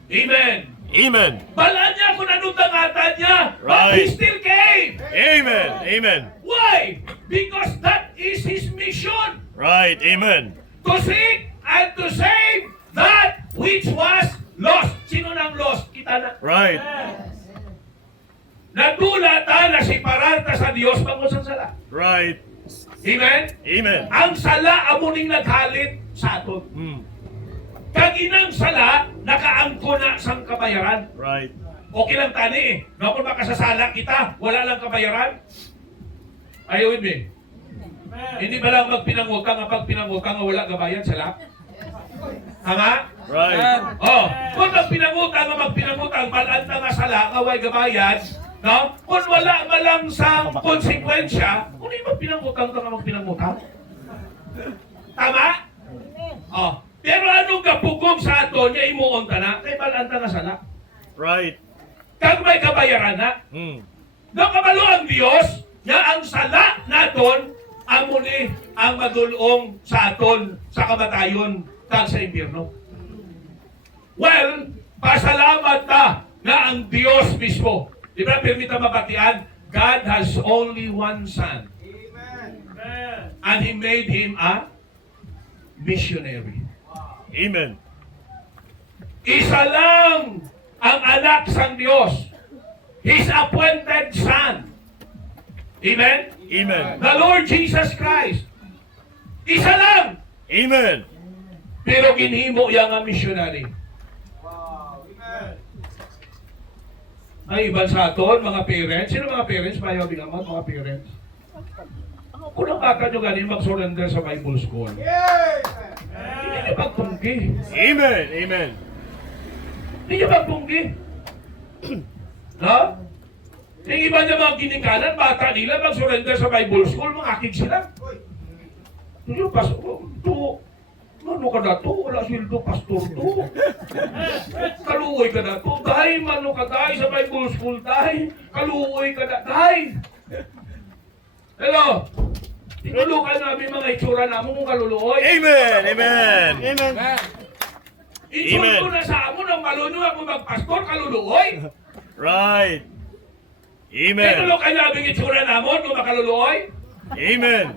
Amen. Amen. Balaan niya kung anong tangatan niya. But He Right. still came. Amen. Amen. Why? Because that is His mission. Right. Amen. To seek and to save that which was lost. Sino nang lost? Kita na. Right. Nagdulata na si parata sa Diyos bangos ang sala. Right. Amen? Amen. Ang sala amuning naghalit sa aton. Mm. Kaginang sala, nakaangko na sang kabayaran. Right. Okay lang tani eh. No, kung makasasala kita, wala lang kabayaran. Are you with me? Hindi ba lang magpinangutang pag pinangutang wala gabayan sala? Tama? Right. Oh, kung magpinangutang magpinangutang balanta nga sala, away gabayan, no? Kung wala malang sa konsekwensya, kung hindi magpinangutang ka magpinangutang. Tama? Oh, pero anong kapugong sa ato niya imuon ta na kay balanta nga sala? Right. Kag may kabayaran na, Mm. nakabalo ang Diyos nga ang sala naton amo ni ang madulong sa aton sa kamatayon kag sa impyerno. Well, pasalamat ta nga ang Diyos mismo. Di ba permita mabatian? God has only one son. Amen. And He made Him a missionary. Amen. Isa lang ang anak sang Diyos. His appointed son. Amen? Amen. The Lord Jesus Christ. Isa lang. Amen. Pero ginhimo yang nga missionary. Ay, iban sa aton, mga parents. Sino mga parents? Bayaw bigamat, mga parents. Kung nakaka nyo ganin mag-surrender sa Bible School. Hindi nyo magtunggi. Amen. Amen. Hindi nyo magtunggi. No? Yung iba niya mga ginikanan, bata nila, mag-surrender sa Bible School, mga akid sila. Yung pastor, ano ka na to? Wala sildo, pastor to. Kaluoy ka na to. Dahil mano ka dahil sa Bible School dahil. Kaluoy ka na dahil. Hello? Tinulukan namin mga itsura namin kung kaluluoy. Amen. Amen. Insulto na sa amon ang malunyo ako magpastor, kaluluoy. Right. Amen. Tinulukan namin itsura namon kung makaluluoy. Amen.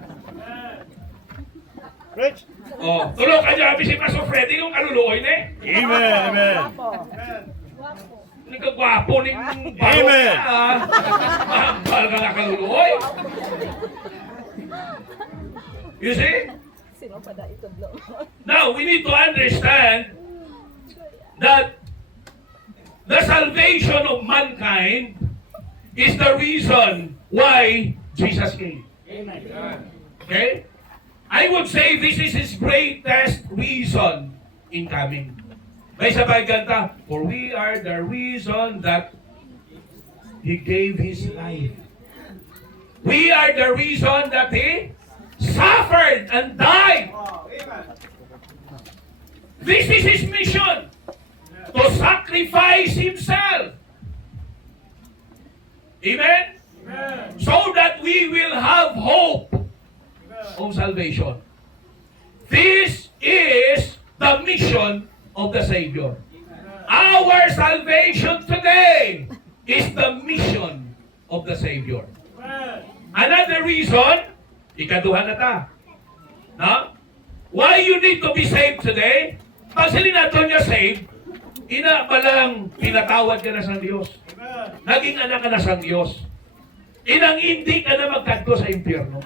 Oh, tulukan namin si Pastor Freddy kung kaluluoy na eh. Amen. Amen. Hindi ka gwapo ni Amen. Mahal ka na kaluluoy. You see? Now, we need to understand that the salvation of mankind is the reason why Jesus came. Okay? I would say this is His greatest reason in coming. May sabay kanta, for we are the reason that He gave His life. We are the reason that He suffered and died. This is His mission, to sacrifice Himself. Amen? So that we will have hope of salvation. This is the mission of the Savior. Our salvation today is the mission of the Savior. Another reason, ikaduhan na ta. No? Why you need to be saved today? Pag sila natin niya saved, ina palang pinatawad ka na sa Diyos. Naging anak ka na sa Diyos. Inang hindi ka na magkanto sa impyerno.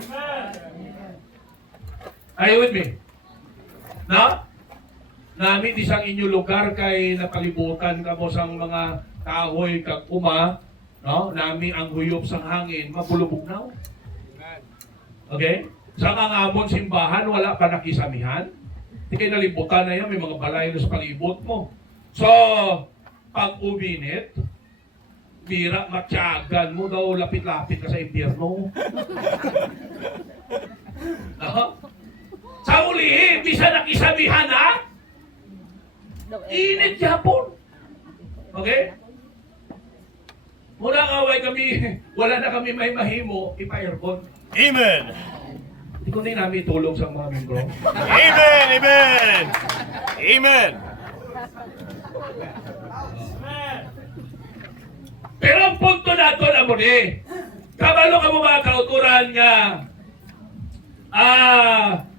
Are you with me? No? Namin isang inyo lugar kay napalibutan ka mo sang mga kahoy kag kuma, no? Nami ang huyop sang hangin, mapulubog na. Okay? Sa mga amon simbahan, wala pa nakisamihan. Di kayo nalibutan na yan, may mga balay na sa palibot mo. So, pag uminit, bira, matyagan mo daw, lapit-lapit ka sa impyerno. No? Sa ulihin, bisa nakisabihan na, init yapon. Okay? Muna away kami, wala na kami may mahimo, ipa-aircon. Amen. Hindi ko na namin tulong sa mga membro. Amen. Amen. Amen. Pero ang punto nato na mo ni, kabalo ka mo mga kauturan nga,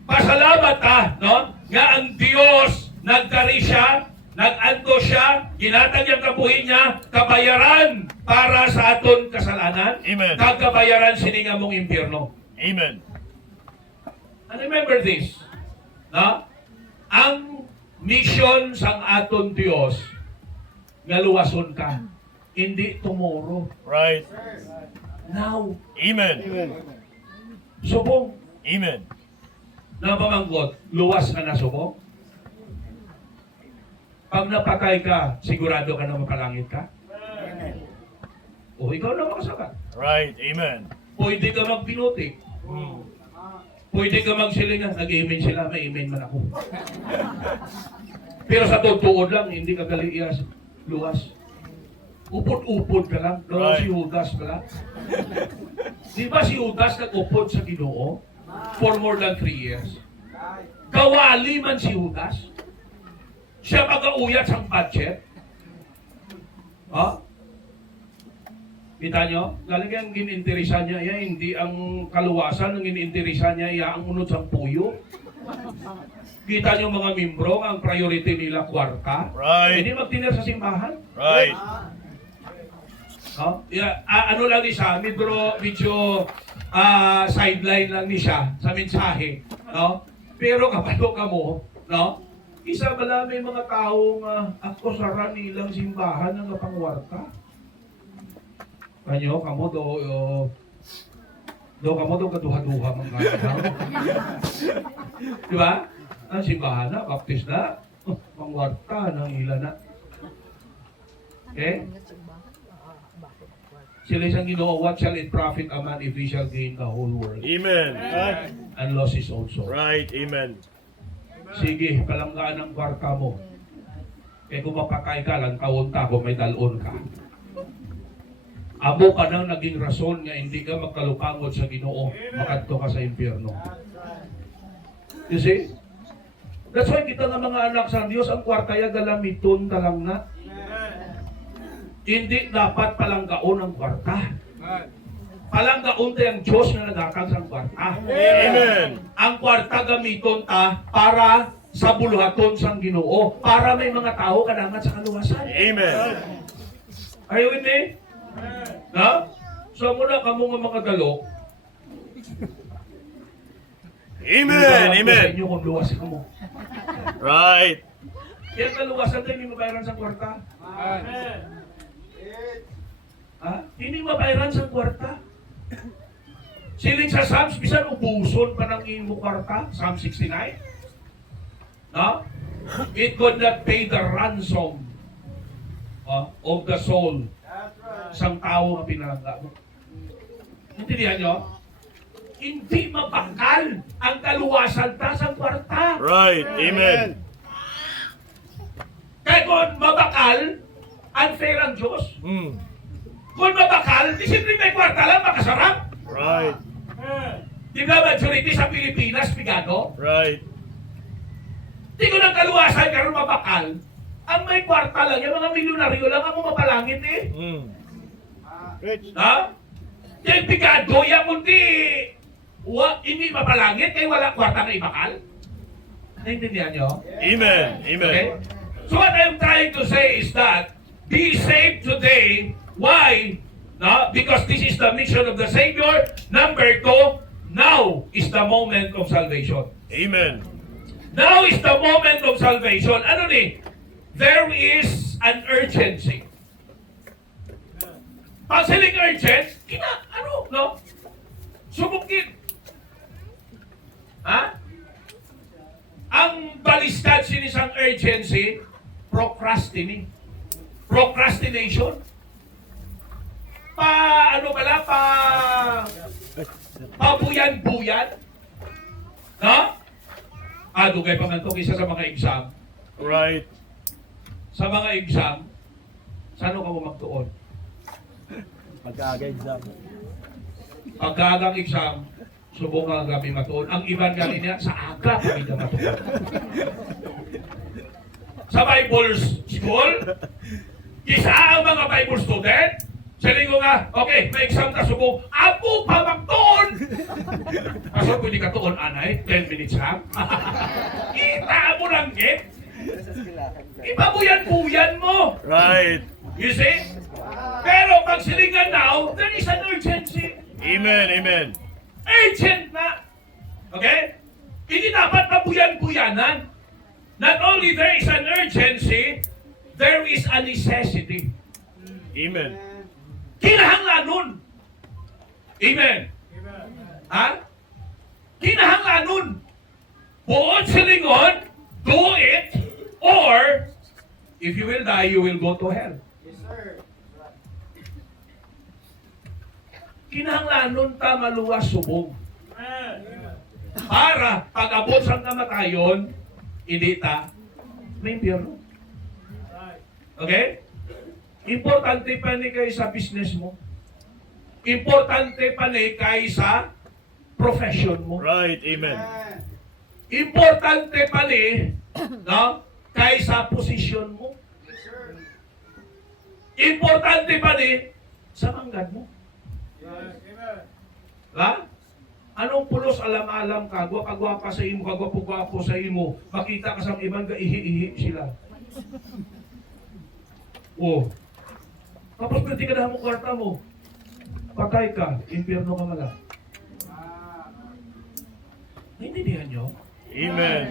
pasalamat ka, no? Nga ang Diyos nagkari siya, nag-anto siya, ginatag niyang kabuhin niya, kabayaran para sa aton kasalanan. Amen. Kagabayaran sininga mong impyerno. Amen. And remember this, no? Ang mission sang aton Diyos, nga luwason ka, hindi tomorrow, Right. now. Amen. Subong, Amen. na pamanggot, luwas ka na subong. Pag napatay ka, sigurado ka na mapalangit ka? O ikaw na makasakat. Right. Amen. Pwede ka magpinuti. Pwede ka magsilingan. Nag-amen sila, may amen man ako. Pero sa totoo lang, hindi ka galias, luwas. Upod-upod ka lang. No, Right. si Judas ka lang. Di ba si Judas nag-upod sa Ginoo for more than 3 years? Kawali man si Judas. Siya pag-auyat sa budget. Ha? Kita nyo? Talagang gininteresan niya, hindi ang kaluwasan, ang gininteresan niya, ang unod sa puyo. Kita nyo mga membro, ang priority nila kwarta. Right. Hindi magtiner sa simbahan. Right. Ano lang isa, medyo sideline lang ni siya sa mensahe, no? Pero kapalo ka mo, no? Isa bala may mga taong ako sa nilang simbahan ng napangwarta. Kanyo, kamo do kaduha-duha mga kanang. Di ba? Ang simbahan na, baptist na, pangwarta ng ilan na. Okay? Sila isang Ginoo, what shall it profit a man if he shall gain the whole world Amen. and loss his own soul? Right. Amen. Sige, palanggaan ang kwarta mo. Eh kung mapakay ka lang, taon ta kung may dalon ka. Amo ka nang naging rason nga hindi ka magkalupangod sa Ginoo, makadto ka sa impyerno. You see? That's why kita nga mga anak sa Diyos, ang kwarta ya galamiton ka lang na. Hindi dapat palanggaon ang kwarta. Palanggaon tayo ang Diyos na nagakang sa kwarta. Amen. Ang kwarta gamiton ta para sa buluhaton sang Ginoo, para may mga tao kanangan sa kaluwasan. Amen. Are you with me? Ha? So muna kamo nga mga dalo. Amen. Amen. Sa inyo kung luwas ka mo. Right. Kaya kaluwasan tayo, hindi mabayaran sa kwarta. Ha? Hindi mabayaran sa kwarta. Siling sa Psalms, bisan ubuson pa ng imo kwarta, Psalm 69. No? It could not pay the ransom of the soul sang tao na pinalangga mo. Intindihan nyo? Hindi mabakal ang kaluwasan ta sa kwarta. Right. Amen. Kaya kung mabakal, unfair ang Diyos. Kung mabakal, di siyempre may kwarta lang, makasarap. Right. Di ba majority sa Pilipinas, pigado? Right. Di ko ng kaluwasan, karon mabakal. Ang may kwarta lang, yung mga milyonaryo lang ang mapalangit eh. Ha? Yung pigado, yung kundi, hindi mapalangit, kaya wala kwarta na ibakal. Naintindihan nyo? Amen. Amen. Okay? So what I'm trying to say is that, be saved today. Why? No? Because this is the mission of the Savior. Number 2, now is the moment of salvation. Amen. Now is the moment of salvation. Ano ni? There is an urgency. Pag siling urgent, no? Subukin. Ha? Ang baliskad sinisang urgency, procrastination. Pabuyan-buyan. No? Dugay pa man ito isa sa mga exam. Right. Sa mga exam, saan ka mo magtuon? Pagkagang exam, subong nga gabi matuon. Ang iban galing niya, sa aga kami na matuon. Sa Bible school, isa ang mga Bible student, sabi ko nga, okay, may exam na subong, apo pa magtuon! Kaso pwede ka tuon, anay, 10 minutes ha? Kita mo lang, ipabuyan-buyan mo! Right. You see? Pero pag silingan now, there is an urgency. Amen. Amen. Urgent na. Okay? Hindi dapat pabuyan-buyanan. Not only there is an urgency, there is a necessity. Amen. Kinahanglanon. Amen. Ha? Kinahanglanon. Buod silingon, do it, or if you will die, you will go to hell. Kinahanglanon ta maluwas subong. Para pag abot sa kamatayon, hindi ta may impyerno. Okay? Importante pa ni kay sa business mo. Importante pa ni kay sa profession mo. Right. Amen. Importante pa ni, no, kay sa posisyon mo. Importante pa ni sa manggad mo. Ha? Anong pulos alam-alam ka, gwapa-gwapa sa imo, kagwapo-gwapo sa imo, makita ka sa ibang ihi-ihi sila. Oh. Tapos pwede ka na mo kwarta mo. Patay ka, impyerno ka mala. Naintindihan nyo? Amen.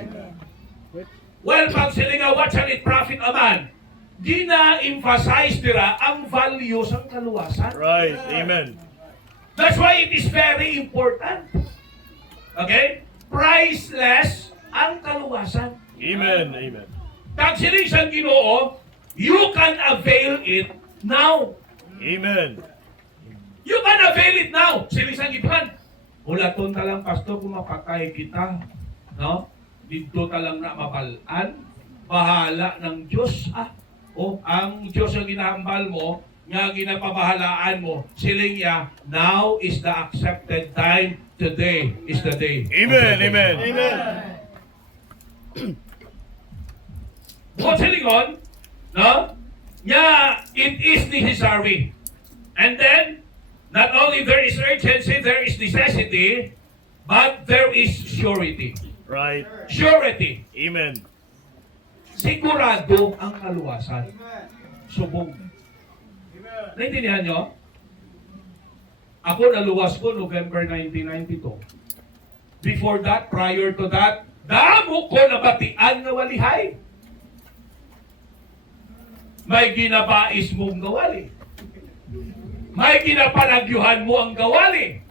Well, pag sila nga, what shall it profit a man? Gina-emphasize nila ang values ng kaluwasan. Right. Amen. That's why it is very important. Okay? Priceless ang kaluwasan. Amen. Amen. Pag sila isang Ginoo, you can avail it now. Amen. You can avail it now. Sila isang ipan. Ulaton ta lang, pastor, kung mapatay kita. No? Dito ta lang na mabalaan. Bahala ng Diyos. Ang Diyos ang ginahambal mo, nga ginapabahalaan mo, siling niya, now is the accepted time. Today is the day. Amen. Amen. Amen. What's siling on? No? Yeah, it is necessary. And then, not only there is urgency, there is necessity, but there is surety. Right. Surety. Amen. Sigurado ang kaluwasan. Subong. Naintindihan nyo? Ako naluwas ko November 1992. Before that, prior to that, damo ko nabatian na walihay. May ginabais mong gawali. May ginapalagyuhan mo ang gawali.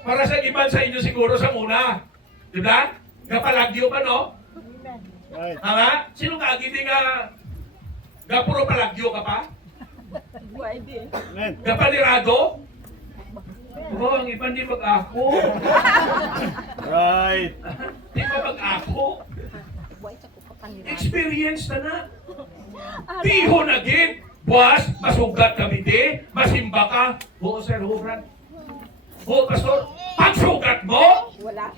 Para sa iban sa inyo siguro sa muna. Di ba? Kapalagyo pa, no? Right. Tama? Sino ka? Hindi nga puro palagyo ka pa? Amen. Kapalirado? Oo, ang iba hindi mag-ako. Right. Di ba mag-ako? Experience na na. Piho na gid. Buwas, masugat kami di. Masimba ka. Oo, sir, Brad. Oo, pastor. Pagsugat mo? Wala.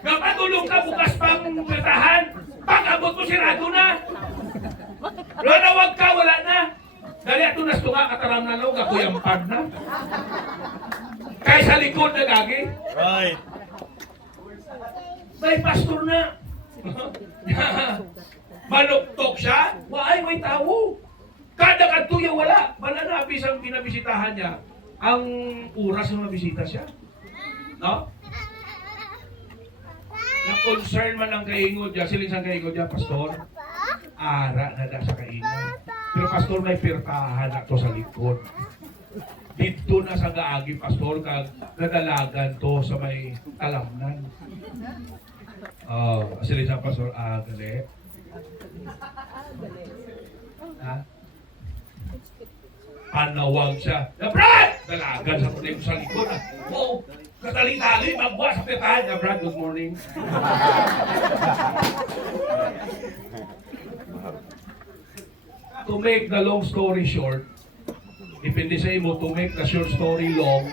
Kapatulong ka bukas pang petahan. Pag-abot mo sirado na. Wala, ka, wala na. Dali ato nas tunga kataram na lo, kakuyampad na. Kaya sa likod na gagi. Right. May pastor na. Manuktok siya. Waay, may tao. Kada kantuya wala. Wala na bisang pinabisitahan niya. Ang oras na mabisita siya. No? Na-concern man ang kaingod niya. Siling sang kaingod niya, pastor. Ara na da sa kaingod. Pero pastor, may pirtahan na to sa likod. Dito na sa gaagi, pastor, kag nadalagan to sa may talamnan. Siling sang pastor, gali. Ha? Panawag siya. Brad! Dalagan sa puti ko sa likod. Oo, katali-tali, magwa sa pitahan. Brad, good morning. To make the long story short, depende sa imo, to make the short story long,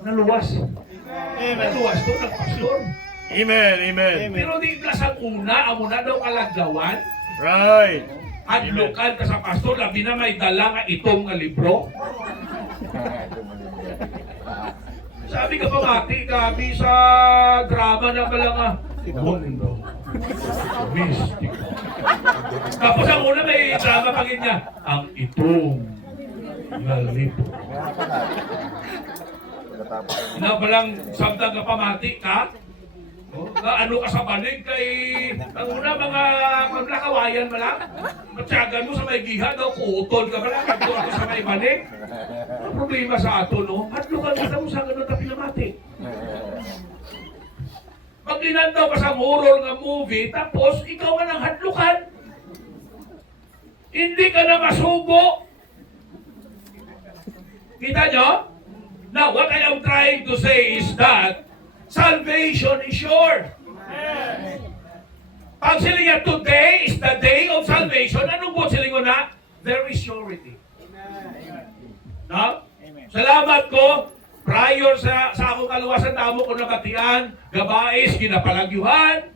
naluwas. Naluwas to ng pastor. Amen. Amen. Pero di na sa una, amo na daw kalagawan. Right. Adlokan ka sa pastor, labi na may dala nga itong nga libro. Sabi ka pa mati, gabi sa drama na pala nga. Mundo. Mystic. Tapos ang una may drama pa niya, ang itong nga libro. Na palang samtang ka pamati ka, nga ano ka sa banig kay ang una mga maglakawayan mo lang matyagan mo sa may giha daw kuutol ka ba lang kadto ako sa may banig ang problema sa ato no hadlukan ka mo sa ganun na pinamati maglinandaw ka sa horror nga movie tapos ikaw man ang hadlukan hindi ka na masugo kita nyo? Now what I am trying to say is that salvation is sure. Pag silingan, today is the day of salvation. Anong po silingon na? There is surety. No? Salamat ko. Prior sa akong kaluwasan, tamo ko nabatian, gabais, kinapalagyuhan.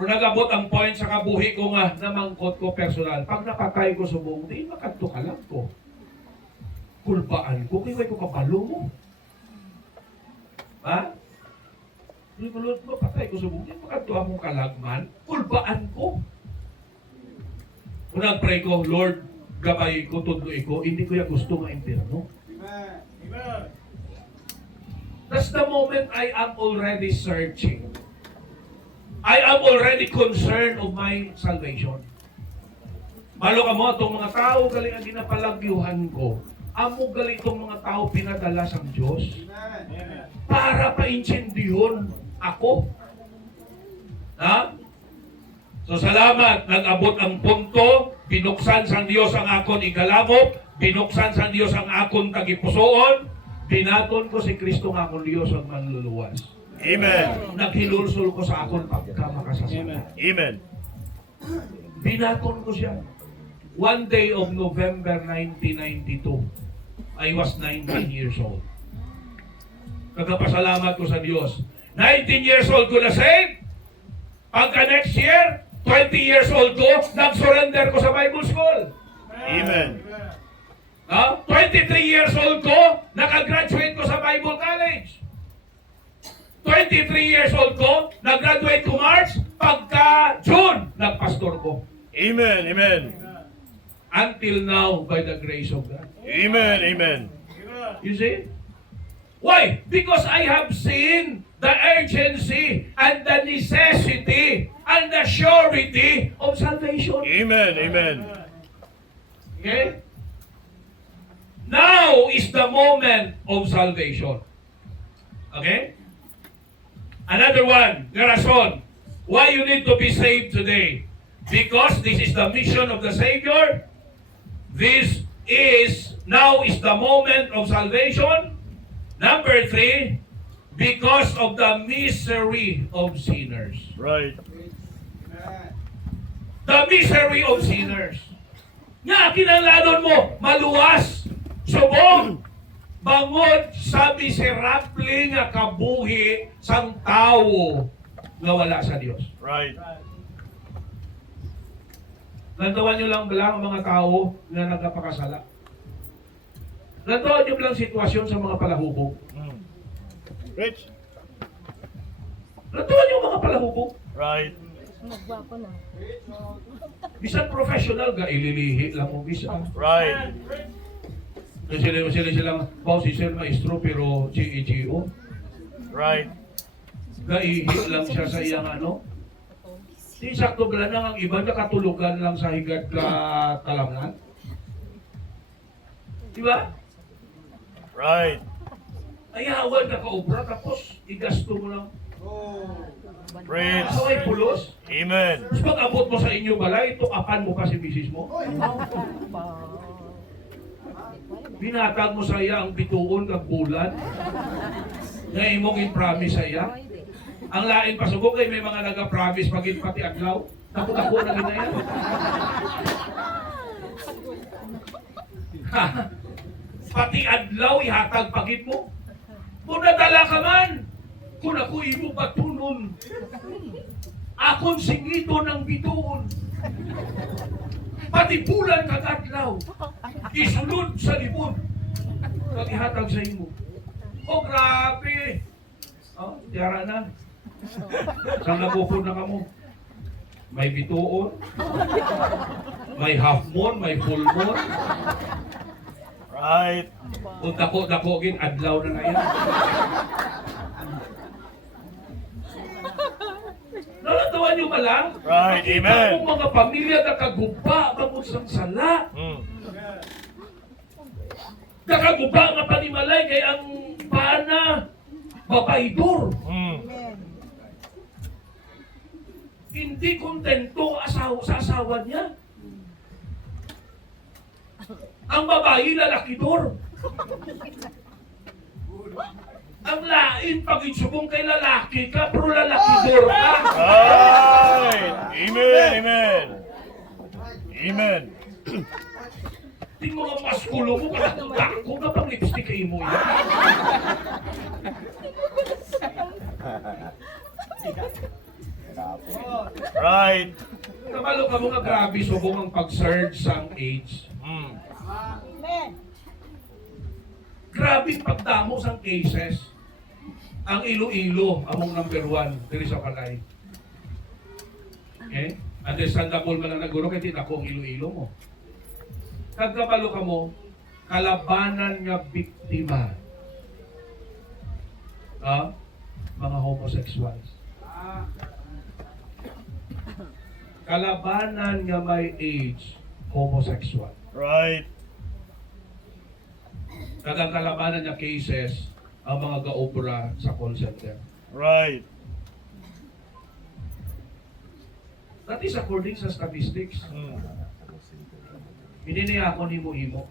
Kung nagabot ang point sa kabuhi ko nga, namangkot ko personal. Pag napatay ko sa buong, di makanto ka lang ko. Kulbaan ko, kaya ko kapalo mo. Ha? Lulot mo, patay ko sa bukid, makanto akong kalagman, kulbaan ko. Unang pray ko, Lord, gabay ko, tudloy ko, hindi ko yung gusto nga impirno. That's the moment I am already searching. I am already concerned of my salvation. Malo ka mo, itong mga tao galing ang ginapalagyuhan ko. Amo galing itong mga tao pinadala sa Diyos para paintindihan ako. Ha? So salamat, nag-abot ang punto, binuksan sang Diyos ang akon igalabok, binuksan sang Diyos ang akon tagipusoon, binaton ko si Kristo ng akon Diyos ang manluluwas. Amen. Naghilulsul ko sa akon pagkamakasasama. Amen. Binaton ko siya. One day of November 1992, I was 19 years old. Nagpasalamat ko sa Diyos. 19 years old ko na saved. Pagka next year, 20 years old ko, nag-surrender ko sa Bible School. Amen. 23 years old ko, nakagraduate ko sa Bible College. 23 years old ko, nag-graduate ko March, pagka June, nagpastor ko. Amen. Amen. Until now, by the grace of God. Amen. Amen. You see? Why? Because I have seen the urgency and the necessity and the surety of salvation. Amen. Amen. Okay? Now is the moment of salvation. Okay? Another one, the reason why you need to be saved today. Because this is the mission of the Savior. Now is the moment of salvation. Number 3, because of the misery of sinners. Right. The misery of sinners. Nga, kinalanon mo, maluwas, subong, bangod sa miserable nga kabuhi sang tao nga wala sa Dios. Right. Nantawan nyo lang ang mga tao na nagkapakasala. Nantawan nyo lang sitwasyon sa mga palahubog. Rich. Nantawan nyo mga palahubog. Right. Nagwapo na. Bisan professional ga ililihi lang mo bisa. Right. Sila bao si Sir Maestro pero GEGO. Right. Gaihi lang siya sa iyang ano. Di sakto gala nang ang iba nakatulugan lang sa higad ka talamnan. Di ba? Right. Ayawan ka kaobra tapos igasto mo lang. Praise. So ay pulos. Amen. Tapos pag abot mo sa inyo balay, tukapan mo pa si misis mo. Binatag mo sa iya ang bituon kag bulan. Nga imong i-promise sa iya. Ang lain pasugok ay may mga naga-promise pagin pati adlaw. Takot-takot na gina yan. Pati adlaw ihatag pagit mo. Kung nadala ka man, kung ako imo batunon, akong singito ng bituon. Pati bulan kag adlaw, isunod sa libon. Kag ihatag sa imo. Oh, grabe! Oh, tiyara na. Saan nagupod na ka mo? May bituon, may half moon, may full moon. Right. Kung dako-dakogin, adlaw na na yan. Nalatawa nyo ba lang? Right, amen. Ang mga pamilya nakaguba, mamusang sala. Nakaguba nga panimalay kay ang pana, babaydor. Hindi kontento sa asawa niya. Ang babae, lalakidor. Ang lain, pag insubong kay lalaki ka, pero lalakidor ka. Right. Amen. Amen. Amen. Ting mga maskulo mo, dako ka pang lipstick kay mo yan. Right. Kamalo ka mo nga grabe, subong ang pag-surge sa age. Grabe pagdamo sang cases. Ang Iloilo, among number 1, diri sa Palay. Okay? Understandable man lang na guro, kaya tinako ang Iloilo mo. Kagkabalo ka mo, kalabanan nga biktima. mga homosexuals. Kalabanan nga may age, homosexual. Right. Kadang kalabanan nga cases, ang mga gaobra sa call center. Right. That is according sa statistics. Mm. Hindi niya ako ni mo-imo.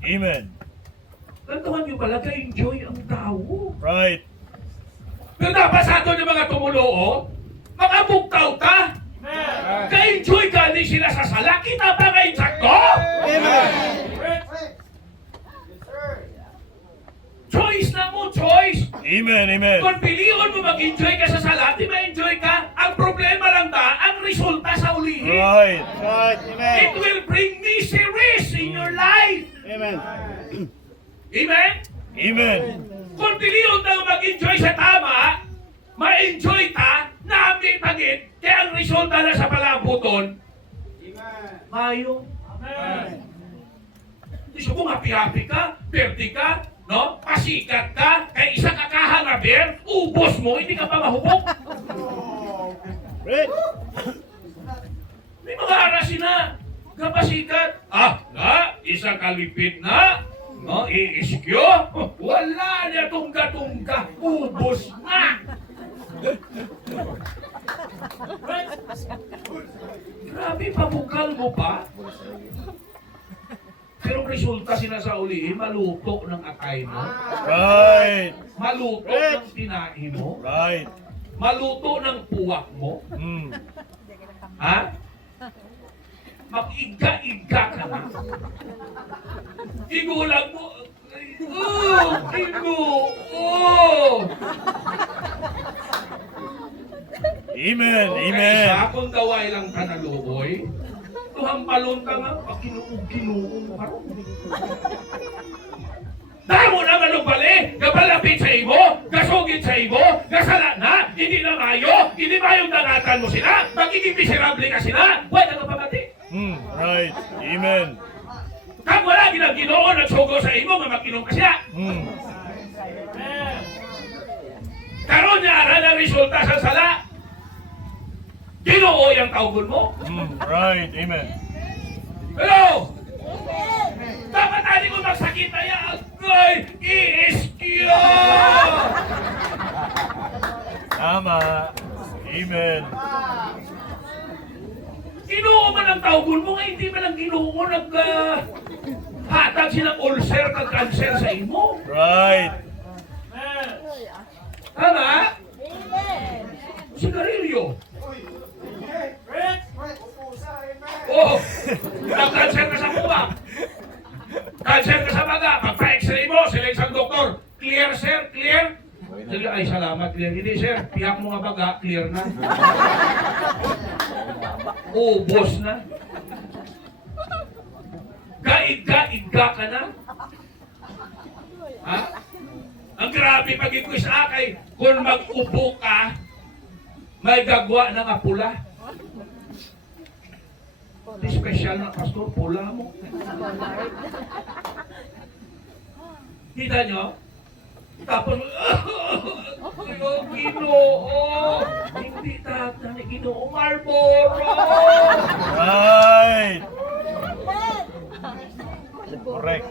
Amen. Nantuhan nyo pala, ka-enjoy ang tao. Right. Pero napasado ng mga tumuloo, mga bugtaw ta. Ka-enjoy ka ni sila sa sala. Kita ba ngayon sakto? Choice na mo, choice. Amen. Amen. Kung piliin mo mag-enjoy ka sa sala, di ma-enjoy ka. Ang problema lang ta, ang resulta sa ulihin. Right. Right. Amen. It will bring miseries in your life. Amen. Amen? Amen. Kung piliin na mag-enjoy sa tama, ma-enjoy ta, namin pagit, kaya ang resulta na sa palabuton, mayo. Hindi siya kung happy-happy ka, birthday ka, no? Pasikat ka, kaya isa ka kahanaber, ubos mo, hindi ka pa mahubog. Right. May mga arasin na, kapasikat, na, isa kalipit na, no? Iiskyo, wala niya tungga-tungga, ubos na. Grabe, pabukal mo pa. Pero ang resulta sinasaulihin, maluto ng atay mo, Right. maluto ng tinahi mo, Right. maluto ng puwak mo, Mm. ha? Mag-iga-iga ka na. Igulang mo, Amen. Kaya Amen. isa kung gaway lang ka na luoy, tuhang palon ka nga, pakinuog-kinuog mo karon. Damo na manugbali, gapalapit sa imo, gasugit sa imo, gasala na, hindi na mayo, hindi mayong dangatan mo sila, magiging miserable ka sila, wala ka pamati. Mm. Right. Amen. Kag wala ginang Ginoo nagsugo sa imo nga magkinom ka siya. Mm. Karon niya ara na resulta sa sala. Ginoo yang tawgon mo. Mm. Right. Amen. Hello! Dapat tadi ko magsakit na yan. Agoy! I-iskyo! Tama. Amen. Ginoo man ang tawgon mo, nga hindi man ang Ginoo hatag silang ulcer kag cancer sa imo. Right. Tama? Sigarilyo. Oh, nag-cancer ka sa buwak. Cancer ka sa baga. Pagpa-x-ray mo, sila isang doktor. Clear, sir? Clear? Sige, ay salamat, clear. Hindi, sir. Piyak mo nga baga, clear na. Ubos na. Gaig-gaig-ga ka na. Ha? Ang grabe pag-ikoy sa akay, kung mag-upo ka, may gagwa ng apula. Di special na pastor, pula mo. Kita nyo? Tapos, Ginoo, hindi tatay, Ginoo, Marlboro. Right. Correct.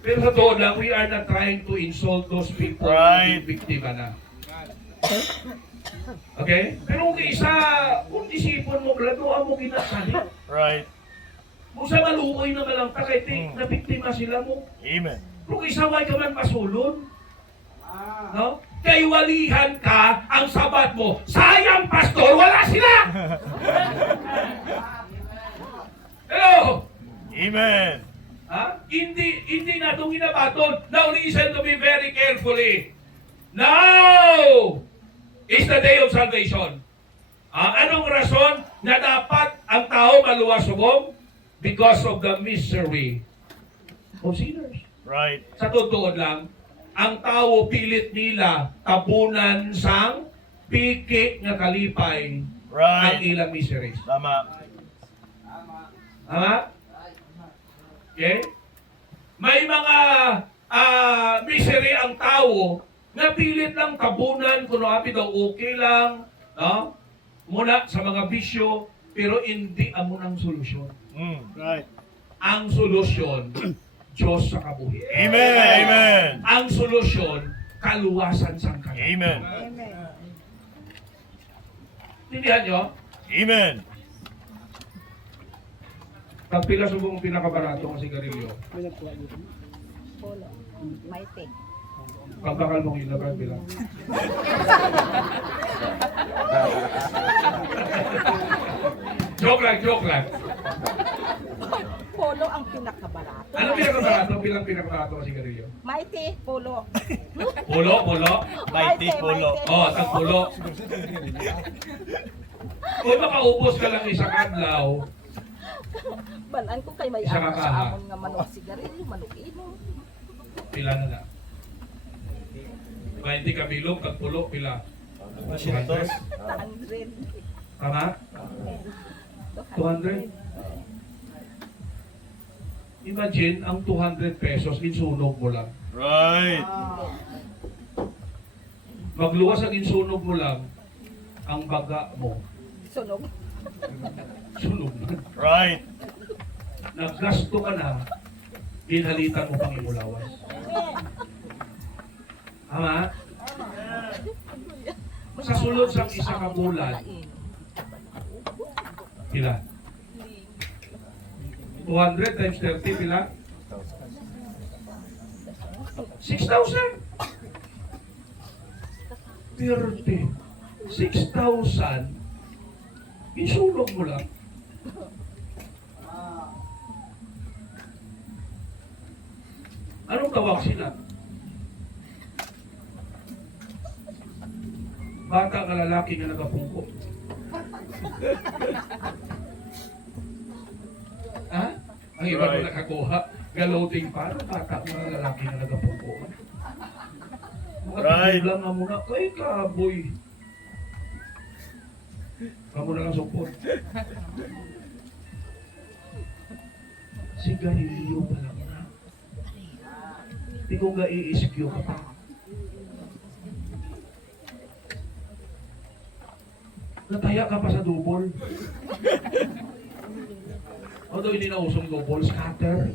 Pero sa totoo lang, we are not trying to insult those people Right. na biktima na. Okay? Pero kung isa, kung isipon mo, graduan mo kinasali. Right. Kung sa maluoy na malang takay, na biktima sila mo. Amen. Kung isaway ka man masulon, no? Kay walihan ka ang sabat mo. Sayang, pastor, wala sila! Hello? Amen. Ha? Hindi na itong ginabaton. Now listen to me very carefully. Now is the day of salvation. Anong rason na dapat ang tao maluwas-subong? Because of the misery of sinners. Right. Sa totoo lang, ang tao pilit nila tabunan sang piki nga kalipay ang Right. ilang miseries. Tama. Tama? Okay? May mga misery ang tao Napilit lang tabunan, kung happy daw okay lang, no? Muna sa mga bisyo, pero hindi amo ng solusyon. Right. Ang solusyon, Diyos sa kabuhi. Amen. Amen. Ang solusyon, kaluwasan sa kanan. Amen. Tindihan nyo? Amen. Pagpila subong pinakabarato ang sigarilyo. Polo. Maite. Pagbakal mong ilaban bilang. Joke lang, joke lang. Polo ang pinakabarato. Ano pinakabarato? Bilang pinakabarato ang sigarilyo? Maite, polo. Pulo, pulo. Mighty polo. Oh, tag pulo. Kung makaubos ka lang isang adlaw, Balaan ko kay may Isa anak ka sa ha? amon nga manok sigarilyo, manok inom. pila na na. 20 ka bilog, tag pulo, pila. 200? 100. Tama? 200? Imagine, ang 200 pesos, insunog mo lang. Right. Magluwas ang insunog mo lang, ang baga mo, Sunog. sunog na. Right. Naggasto ka na, ginhalitan mo pang imulawas. Tama? Sa sulod sa isa ka bulan, pila? 200 times 30, pila? 6,000. 30. 6,000. Insulog mo lang. Anong tawag sila? Bata ka lalaki nga nagapungko. Ha? Ang iba ko Right. nakakuha. Galoting pa. Anong bata nga lalaki nga nagapungko? Right. Lang na muna. Ay, kaboy. Kamu na lang support. Sigarilyo pa lang na. Di ko nga i-iskyo ka pa. Nataya ka pa sa double. Although hindi na usong double, scatter.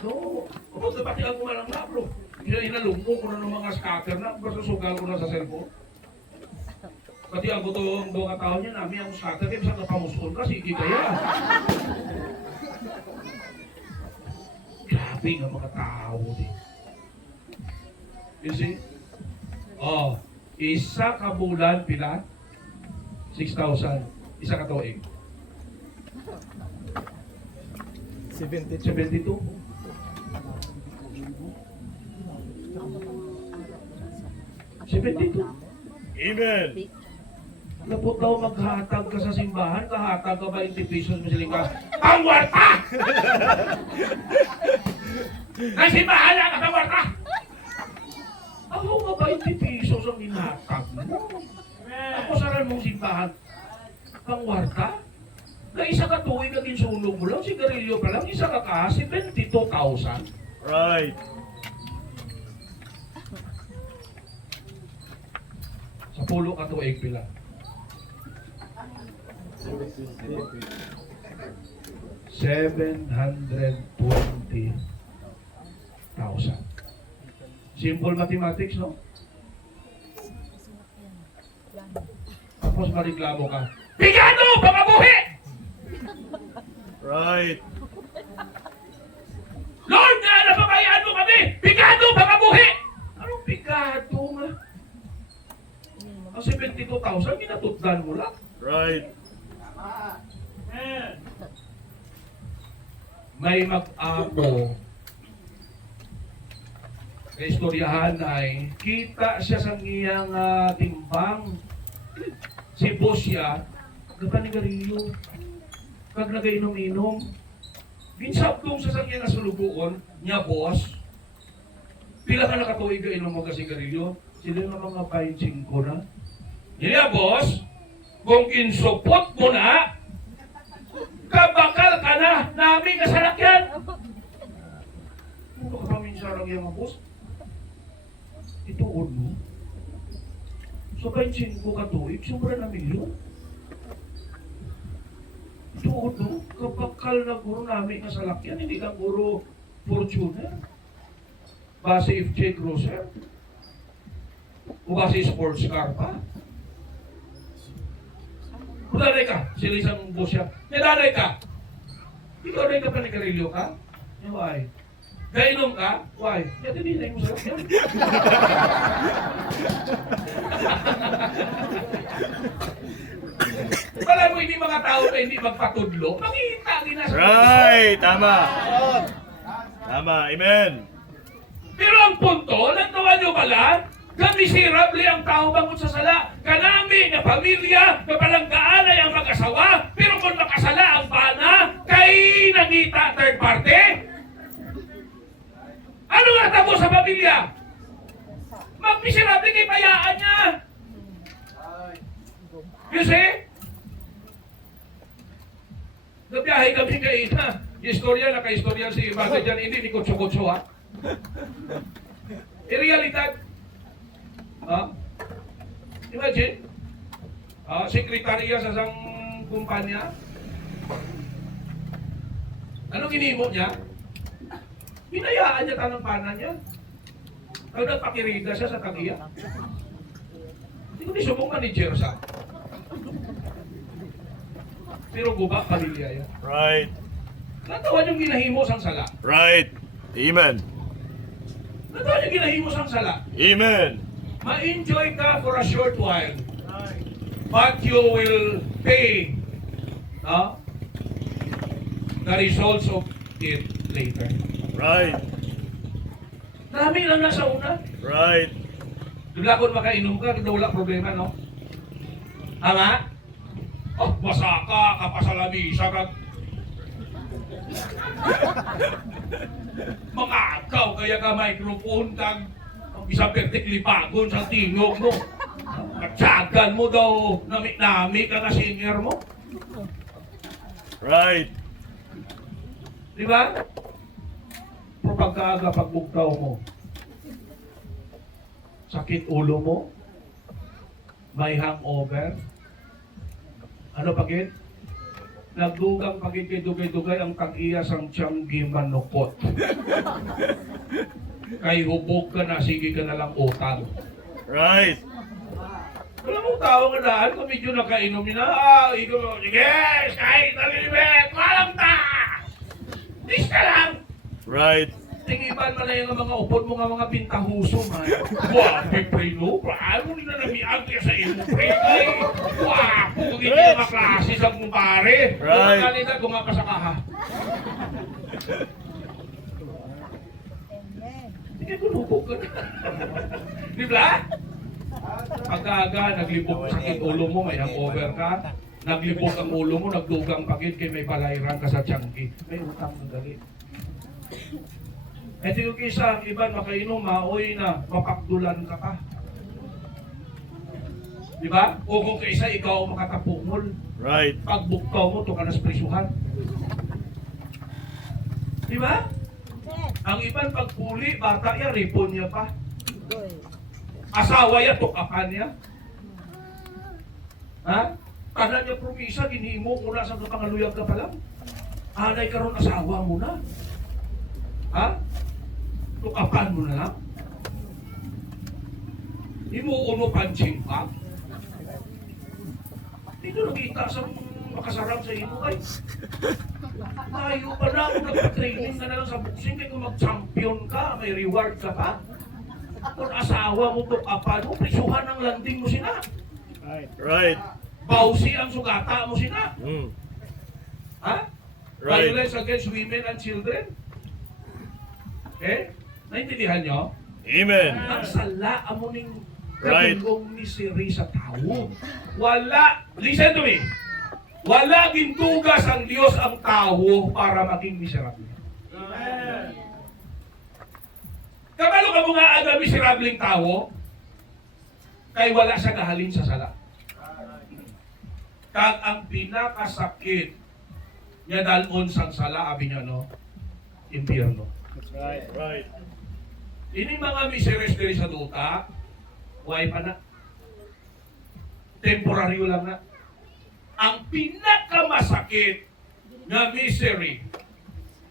No, kapag nabati ako nga lang na, bro. Inalungko ko na ng mga scatter na, basta sugal ko na sa cellphone. Pati ako to, ang mga tao niya namin, ang scatter, kaya saan napamuskon ka, sige kaya. Grabe nga mga tao din. You see? Oh, isa ka bulan, pila? 6,000. Isa ka tuig. 72. Amen. Napot daw maghatag ka sa simbahan, kahatag ka 20 pesos, masiling ka, pangwarta! Nang simbahan lang ka, pangwarta! Ako nga 20 pesos ang inatag mo. Ako saran mong simbahan, pangwarta? Na isa ka tuwing naging sunog mo lang, sigarilyo pa lang, isa ka ka, 72,000. Right. Sa pulo ka tuwing pila. 720,000. Simple mathematics, no? Tapos mariklamo ka, Bigado! Pamabuhi! Right. Lord, nga napabayaan mo kami! Bigado! Pamabuhi! Anong bigado nga? Ang 72,000, ginatutdan mo lang. Right. May mag-amo na istoryahan ay kita siya sa ngiyang timbang. Si boss siya, nagpanigarilyo. Kag nagainom-inom. Ginsabdong sa ngiyang nasulugoon, niya boss. Pila ka nakatuig ka inom mo ka sigarilyo? Sila yung mga 25 na. Niya boss, kung kinsupot mo na, kabakal ka na, namin kasalakyan. Ano ka pamin sa lang yung mga boss? Ituod mo. So, 25 ka tuig, sobra na milyon. Ituod mo, kapakal na guro namin nga salakyan, hindi lang guro Fortuner. Base FJ Cruiser. O base sports car pa. Kudanay ka, sila isang boss siya. Nadanay ka. Ikaw rin ka pa nagkarilyo ka? Why? Gainom ka? Why? Yan din mo sa yan. Wala mo hindi mga tao na hindi magpatudlo. Makikita din na sa Right. Tama. Tama. Amen. Pero ang punto, nagtawa nyo pala, na miserable ang tao bangon sa sala. Kanami na pamilya, na palanggaan ay ang mag-asawa, pero kung makasala ang bana, kay nangita third party. Ano nga tabo sa pamilya? Magmiserable kay payaan niya. You see? Nabiyahe kami kay Ina. Istorya na ka-istorya si Bagay dyan, hindi ni Kutso-Kutso ha. Realidad. Imagine, sekretarya sa isang kumpanya. Anong inimo niya? Hinayaan niya tanong panan niya. Ang nagpakirida siya sa tagiya. Hindi ko subong manager siya. Pero guba, pamilya yan. Right. Natawan yung ginahimo sang sala. Right. Amen. Natawan yung ginahimo sang sala. Amen. Ma-enjoy ka for a short while. But you will pay the results of it later. Right. Dami lang nasa una. Right. Dula kung makainom ka, wala problema, no? Ama? Oh, basa ka, kapasalamisa ka. Mangagaw, kaya ka microphone kag isang perfectly bagon sa tingog mo. Katsagan mo daw, nami-nami ka na senior mo. Right. Di ba? Pero pagkaaga, pagbugtaw mo, sakit ulo mo, may hangover, ano pagit? Nagdugang pagit kay dugay-dugay ang tag-iya sang tiyanggi manukot. Kay hubog ka na, sige ka na lang utang. Right. Wala mong tao nga daan, kung medyo nakainom na, ikaw, sige, kahit nalilibet, walang ta! Dis ka lang! Right. Tingiban man na yung mga upod mo nga mga pintahuso, man. Wapi, prino, paano nila namiag kaya sa imo, pre? Wapo, kung hindi na maklase sa kumpare. Right. Kung kanina, kung nga kasakaha. Hindi ka kulubog ka na. Di ba? Pagkaga, naglibog sakit ulo mo, may hangover ka. Naglibog ang ulo mo, nagdugang pagit kay may palayran ka sa tiyangki. May utang na dali. Ito yung isa, ang iba makainom, maoy na, mapakdulan ka pa. Di ba? O kung kaisa, ikaw ang makatapungol. Right. Pagbuktaw mo, ito ka na sa prisuhan. Di ba? Ang iban pagpuli, bata yan, ripon niya pa. Asawa yan, tukapan niya. Ha? Tanan niya promisa, ginihimo mo na sa pangaluyag ka pa lang. Anay karon asawa mo na. Ha? Tukapan mo na lang. Di mo uno punching pa. Dito nakita sa makasarap sa imo ay. Tayo pa na kung nagpa-training ka na lang sa boxing kaya kung mag-champion ka, may reward ka pa. Kung asawa mo tukapan mo, prisuhan ang landing mo sina. Right. Bawsi ang sugata mo sina. Mm. Ha? Right. Violence against women and children. Okay? Naintindihan nyo? Amen. Ang sala amo ning Right. katulong ni Siri sa tao. Wala, listen to me. Wala gintugas ang Diyos ang tao para maging miserable. Amen. Kabalo ka mo nga aga miserableng tao, kay wala siya gahalin sa sala. Kag ang pinakasakit niya dalon sang sala, abi niya no, impyerno. Right. Right. Ini mga miseries diri sa duta, way pa na. Temporaryo lang na. Ang pinakamasakit na misery,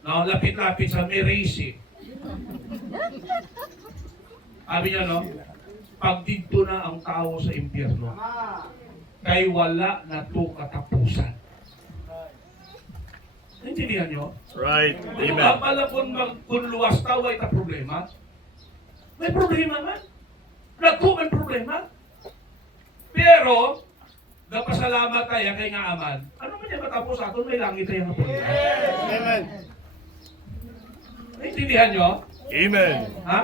no, lapit-lapit sa mercy. Sabi niya, no, pag dito na ang tao sa impyerno, kay wala na to katapusan. Naintindihan nyo? Right. Kung Amen. akala kung luwas tao ay ta problema, may problema man. Nagkuman problema. Pero, napasalamat tayo kay nga aman. Ano man yung matapos aton, may langit tayo nga problema. Amen. Naintindihan nyo? Amen. Ha?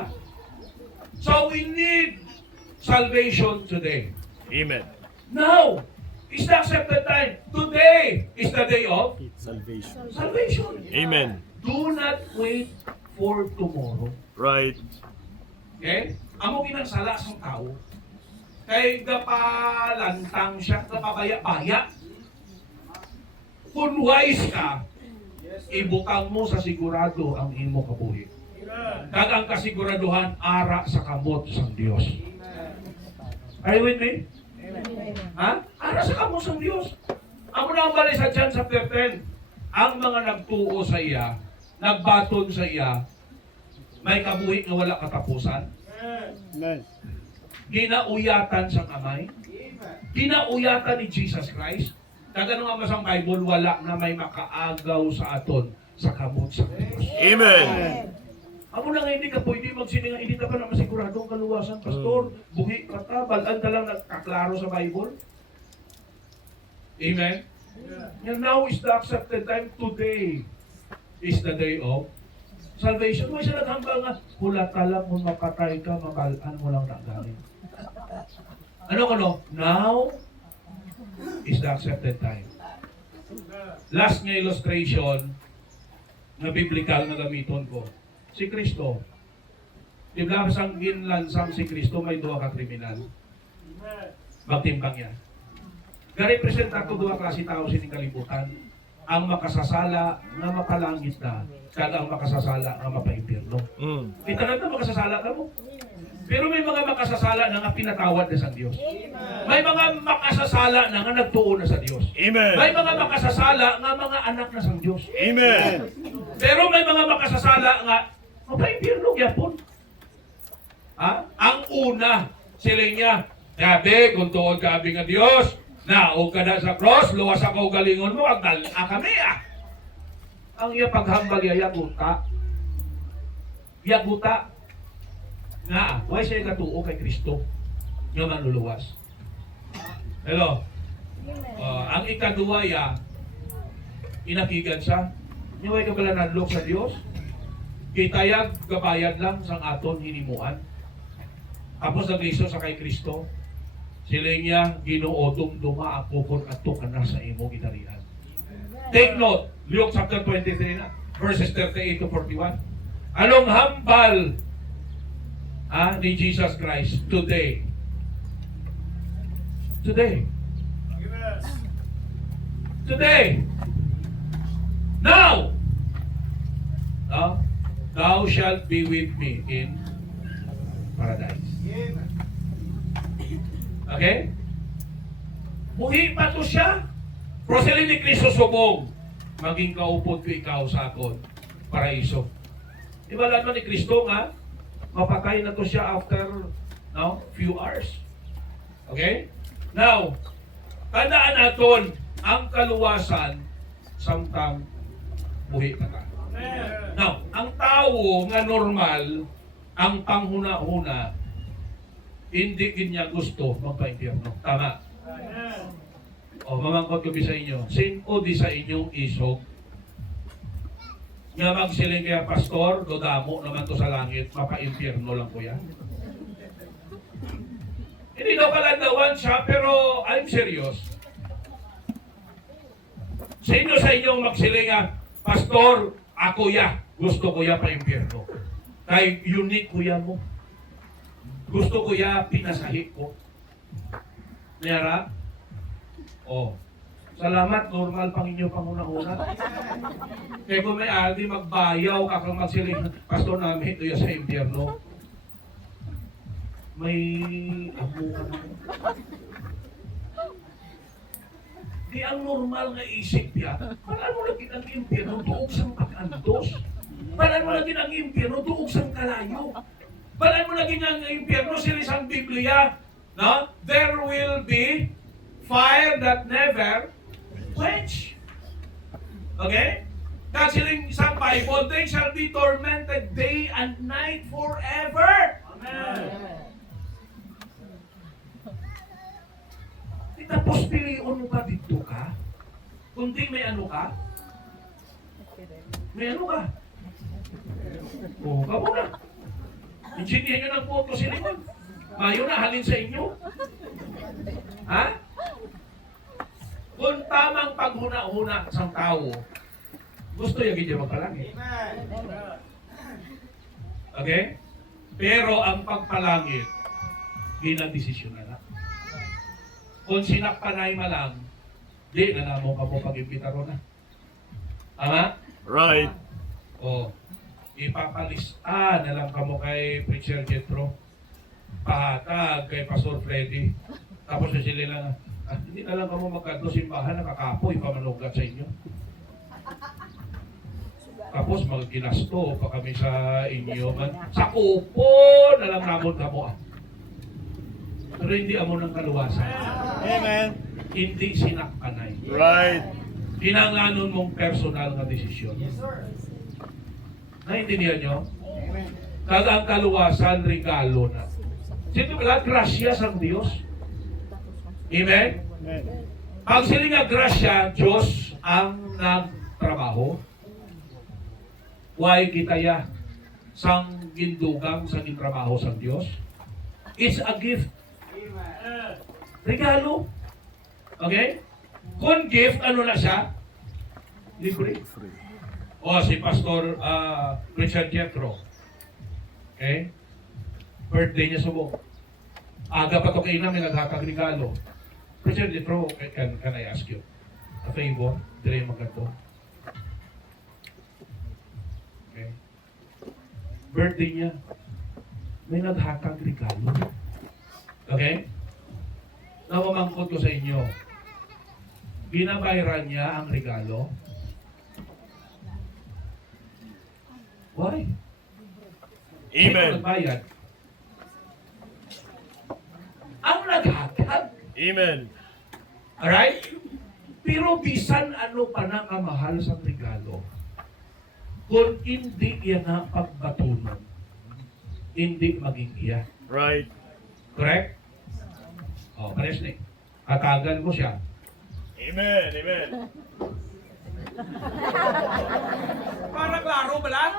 So we need salvation today. Amen. Now is the accepted time. Today is the day of Salvation. salvation. Amen. Do not wait for tomorrow. Right. Okay? Amo ginansala sa tao. Kay gapalantang siya, gapabaya-baya. Kung wise ka, ibutang mo sa sigurado ang imo kabuhi. Kag ang kasiguraduhan ara sa kamot sa Dios. Are you with me? Ha? Ara sa kamot sa Dios. Amo na ang bali sa John chapter 10. Ang mga nagtuo sa iya, nagbaton sa iya, may kabuhi nga wala katapusan. Ginauyatan sa kamay. Ginauyatan ni Jesus Christ. Kagano nga masang Bible, wala na may makaagaw sa aton sa kamot sa Dios. Amen. Amo na nga hindi ka pwede magsininga, hindi ka pa na masigurado ang kaluwasan, pastor. Buhi ka ta, balaan ka lang nagkaklaro sa Bible. Amen? And now is the accepted time. Today is the day of salvation. May siya naghambal nga, hula ka lang kung mapatay ka, mabalaan mo lang nagaling. Ano? Now is the accepted time. Last nga illustration na biblical na gamiton ko. Si Kristo. Di ba sang ginlansang si Kristo may duha ka kriminal. Magtimbang yan. Garepresenta ko duha klase tao sining kalibutan. Ang makasasala nga mapalangit na, kag ang makasasala nga mapaimpyerno. Kita nga makasasala ka mo. Pero may mga makasasala na nga pinatawad na sa Diyos. May mga makasasala na nga nagtuo na sa Diyos. Amen. May mga makasasala nga mga anak na sa Diyos. Amen. Pero may mga makasasala nga mapaimpyerno gyapon. Ha? Ang una, sila niya, gabi, kung tuod gabi nga Diyos, naog ka na sa cross, luwas ako galingon mo, agdal kami ah. Ang iya paghambal yaguta. Yaguta. Nga, why siya katuo kay Kristo? Nga manluluwas. Hello? Ang ikaduwa ya, inakigan siya. Nga way ka pala nadlok sa Diyos. Kitayag, kabayad lang sang aton hinimuan. Tapos nagliso sa kay Kristo. Sila niya, ginuodong duma ako kung ato ka na sa imo gitarian. Take note, Luke chapter 23 na, verses 38 to 41. Anong hambal ni Jesus Christ today? Today. Today. Now. Thou shalt be with me in paradise. Okay? Buhi pa to siya. Proselin ni Kristo subong. Maging kaupod ko ikaw sa akon. Paraiso. Diba naman ni Kristo nga, mapatay na to siya after few hours. Okay? Now, tandaan naton ang kaluwasan samtang buhi pa ta. Now, ang tao nga normal, ang panghuna-huna, hindi niya gusto magpa-impyerno. Tama. O, mamangkot ko sa inyo. Sino di sa inyong isog? Nga magsiling kaya pastor, dodamo naman to sa langit, mapa-impyerno lang ko yan. Hindi daw kalandawan siya, pero I'm serious. Sino sa inyong magsiling pastor, ako ya, gusto ko ya pa-impyerno. Kay unique kuya mo. Gusto ko ya pinasahi ko. Niyara? Salamat, normal pang inyo panguna-una. Kaya kung may adi magbayaw, kakang magsiling, pastor namin, ito ya sa impyerno. may amo ka na. Di ang normal nga isip niya, paano lagi ang impyerno tuog sang pag-andos? Paano lagi ang impyerno tuog sang kalayo? Paano lagi ang impyerno silisang Biblia? No? There will be fire that never quench. Okay? Kasi siling isang Bible, they shall be tormented day and night forever. Amen. Tapos piliin mo pa dito ka? Kundi may ano ka? May ano ka? O, kamo na. Insindihan nyo ng photo si Limon. Mayo na halin sa inyo. Ha? Kung tamang paghuna-huna sa tao, gusto yung hindi magpalangit. Okay? Pero ang pagpalangit, ginadesisyon na lang. Kung sinakpanay malang, di na namo ka po pag-impitaro na. Tama? Right. O, ipapalista na lang kamo kay Preacher Jethro. Pahatag kay Pastor Freddy. Tapos na sila lang, hindi na lang kamo magkanto simbahan, nakakapoy pamanugat sa inyo. Tapos magkinasto pa kami sa inyo. Sa kupo na lang namon kamo. Pero hindi amo ng kaluwasan. Amen. Hindi sinakpanay. Right. Pinanganon mong personal na desisyon. Naintindihan nyo? Kag ang kaluwasan, regalo na. Sino pala? Grasya sa Diyos. Amen? Amen. Pag sila nga grasya, Diyos ang nagtrabaho. Why kita ya sang gindugang sa gintrabaho sa Diyos? It's a gift. Regalo. Okay? Kung gift, ano na siya? Libre. O, si Pastor Richard Jethro. Okay? Birthday niya subok. Aga pa to kayo namin naghatag regalo. Richard Jethro, can I ask you a favor? Dire magkanto. Okay? Birthday niya, may naghatag regalo. Okay? Namamangkot ko sa inyo. Binabayaran niya ang regalo. Why? Sino Amen. nagbayad? Ang naghatag. Amen. Alright? Pero bisan ano pa na kamahal sa regalo, kung hindi yan na pagbatunan, hindi maging iya. Right. Correct? O, pares na. Hatagan ko siya. Amen. Amen. Para klaro ba lang?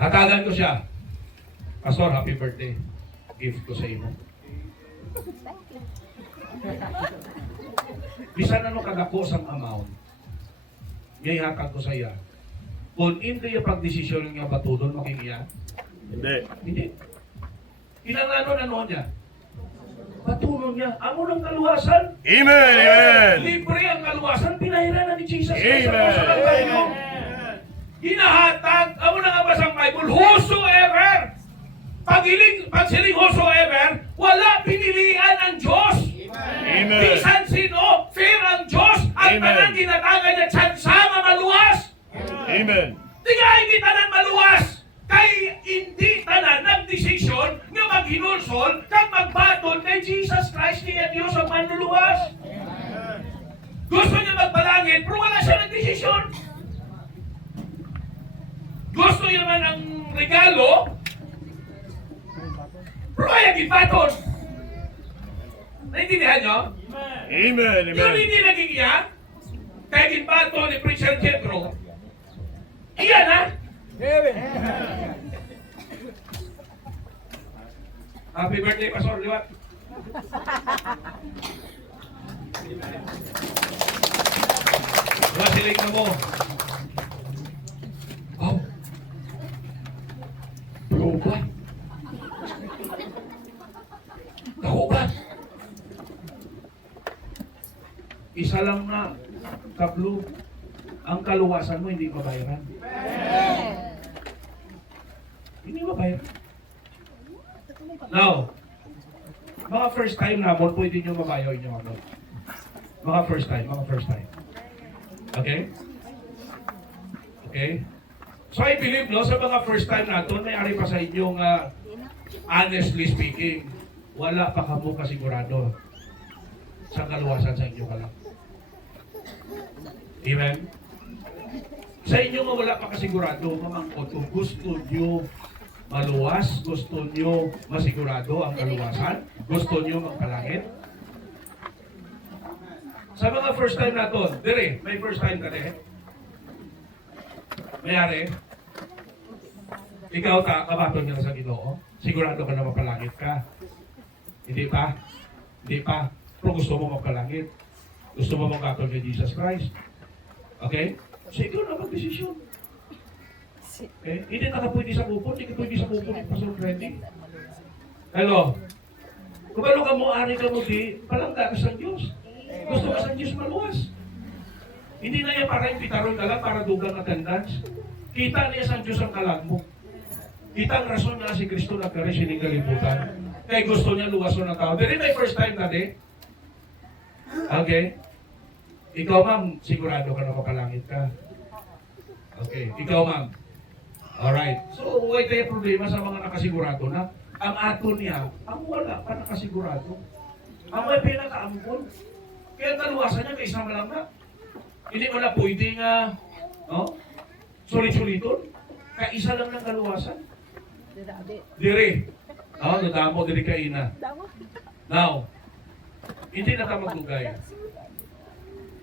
Hatagan ko siya. Pastor, happy birthday. Gift ko sa iyo. Bisan ano kadako sang amount, ngay hatag ko sa iya. Kung hindi yung pagdesisyon nga batudon, makikiya? Hindi. Hindi. Kinanganon ano niya? Batunon niya. Amo ng kaluwasan. Amen. Amen. Libre ang kaluwasan. Pinahiran na ni Jesus Christ sa Amen. puso ng tayo. Hinahatag. Amo na nga basang Bible. Whosoever. Pag siling whosoever, wala pinilian ang Diyos. Amen. Bisan sino, fair ang Diyos. Ang Amen. tanang ginatagay niya tsansa nga maluwas. Amen. Tingay kita ng maluwas. Kay hindi tanan nagdesisyon nga maghinulsol kag magbaton kay Jesus Christ niya Diyos ang manluluwas. Gusto niya magbalangin pero wala siya nagdesisyon. Gusto niya naman ang regalo pero ayaw gibaton. Naintindihan niyo? Amen. Yun Amen. hindi naging iya. Kaya gibaton ni Preacher Jethro. Iyan ha? Happy birthday, Pastor Liwat. Wasiling na mo. Wow. Blue ba? Ako ba? Isa lang na sa blue. ang kaluwasan mo hindi mabayaran. Hindi mabayaran. Now, mga first time namon, pwede nyo mabayaw inyo amon. Mga first time. Okay? Okay? So I believe, no, sa mga first time natin, may ari pa sa inyong, honestly speaking, wala pa kamo kasigurado sa kaluwasan sa inyo ka lang. Amen? Sa inyo nga wala pa kasigurado, mamangkot, kung gusto nyo maluwas, gusto nyo masigurado ang kaluwasan, gusto nyo magpalangit. Sa mga first time natin, dire, may first time ka rin. Mayari, ikaw kabaton ka na sa Ginoo, sigurado ka na mapalangit ka. Hindi pa? Hindi pa. Pero gusto mo mapalangit. Gusto mo magkatol kay Jesus Christ. Okay? So ikaw na mag-desisyon. Okay? Hindi na ka pwede sa kupon, hindi ka pwede sa kupon yung Pastor Freddy. Hello? Kung ano ka mo, ari ka mo di, palangga ka sa Diyos. Gusto ka sa Diyos maluwas. Hindi na yan para impitaron ka lang, para dugang attendance. Kita niya sa Diyos ang kalag mo. Kita ang rason na si Kristo nagkari sining kalibutan. Kaya gusto niya luwason ng tao. Dili may first time na di. Okay? Ikaw ma'am, sigurado ka na mapalangit ka. Okay. Ikaw ma'am. Alright. So, why tayo problema sa mga nakasigurado na? Ang ato niya, ang wala pa nakasigurado. Ang may pinakaampon. Kaya kaluwasan niya, may isang lang na. Hindi mo na pwede nga, no? Sulit-suliton. Kaya isa lang ng kaluwasan. Diri. Oh, nadamo diri kaina. Now, hindi na ka magdugay.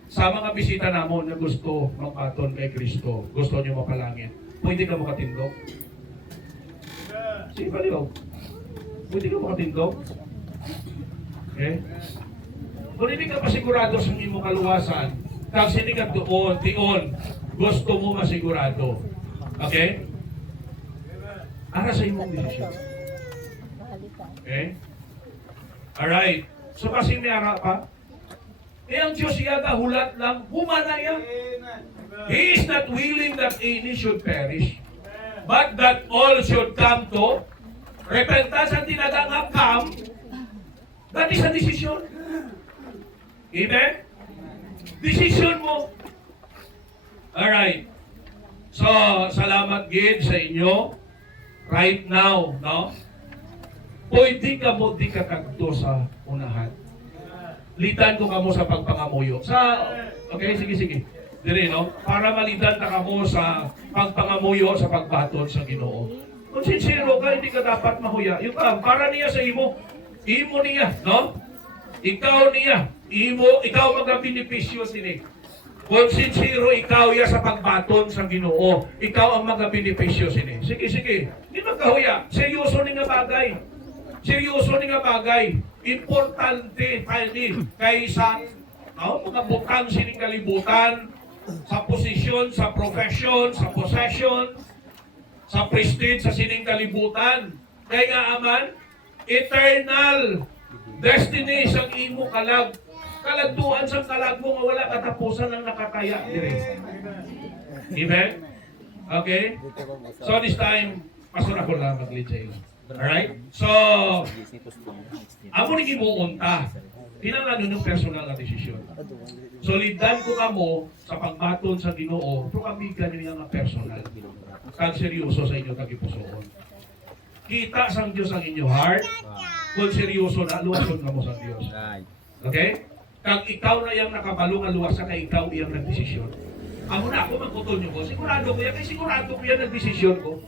Sa mga bisita namon na gusto magpaton kay Kristo, gusto niyo mapalangit, pwede ka makatindog? Sige, baliw. Pwede ka makatindog? Okay? Kung hindi ka pa sigurado sa iyong kaluwasan, kag hindi ka doon, gusto mo masigurado. Okay? Ara sa imong desisyon. Okay? Alright. So kasi may ara pa. Ang Diyos yaga hulat lang, humana yan. He is not willing that any should perish, but that all should come to repentance. Ang tinagangap come, that is a decision. Amen? Decision mo. Alright. So, salamat gid sa inyo. Right now, no? Pwede ka mo di ka kagto sa unahan. Litan ko kamo sa pagpangamuyo. Okay, sige. Dire, no? Para malitan ta kamo sa pagpangamuyo, sa pagbaton sa Ginoo. Kung sincero ka, hindi ka dapat mahuya. Yung para niya sa imo niya, no? Ikaw niya, ikaw magabinipisyo sini. Kung sincero ikaw ya sa pagbaton sa Ginoo, ikaw ang magabinipisyo sini. Sige. Hindi magkahuya. Seryoso ni nga bagay. Importante tayo kaysa mga butang sining kalibutan, sa posisyon, sa profession, sa possession, sa prestige, sa sining kalibutan. Kaya nga aman, eternal destiny sa imo kalag. Kalagtuan sa kalag mo nga wala katapusan ang nakakaya dire. Amen? Okay? So this time, pastor ako lang mag-lead sa ilo. Alright? So, amo ni gimuunta. Kinahanglan ng personal na desisyon. So, lidan ko kamo sa pagbaton sa Ginoo, pero kamigan niyo nga personal. Kag seryoso sa inyo tagipusoon. Kita sang Dios ang inyo heart. Kung seryoso na, luwason ka mo sa Dios. Okay? Kag ikaw na yung nakabalo nga luwasan na ikaw iyang nagdesisyon. Amo na ako magputol niyo ko. Sigurado ko yan. Kaya sigurado ko yan nagdesisyon ko.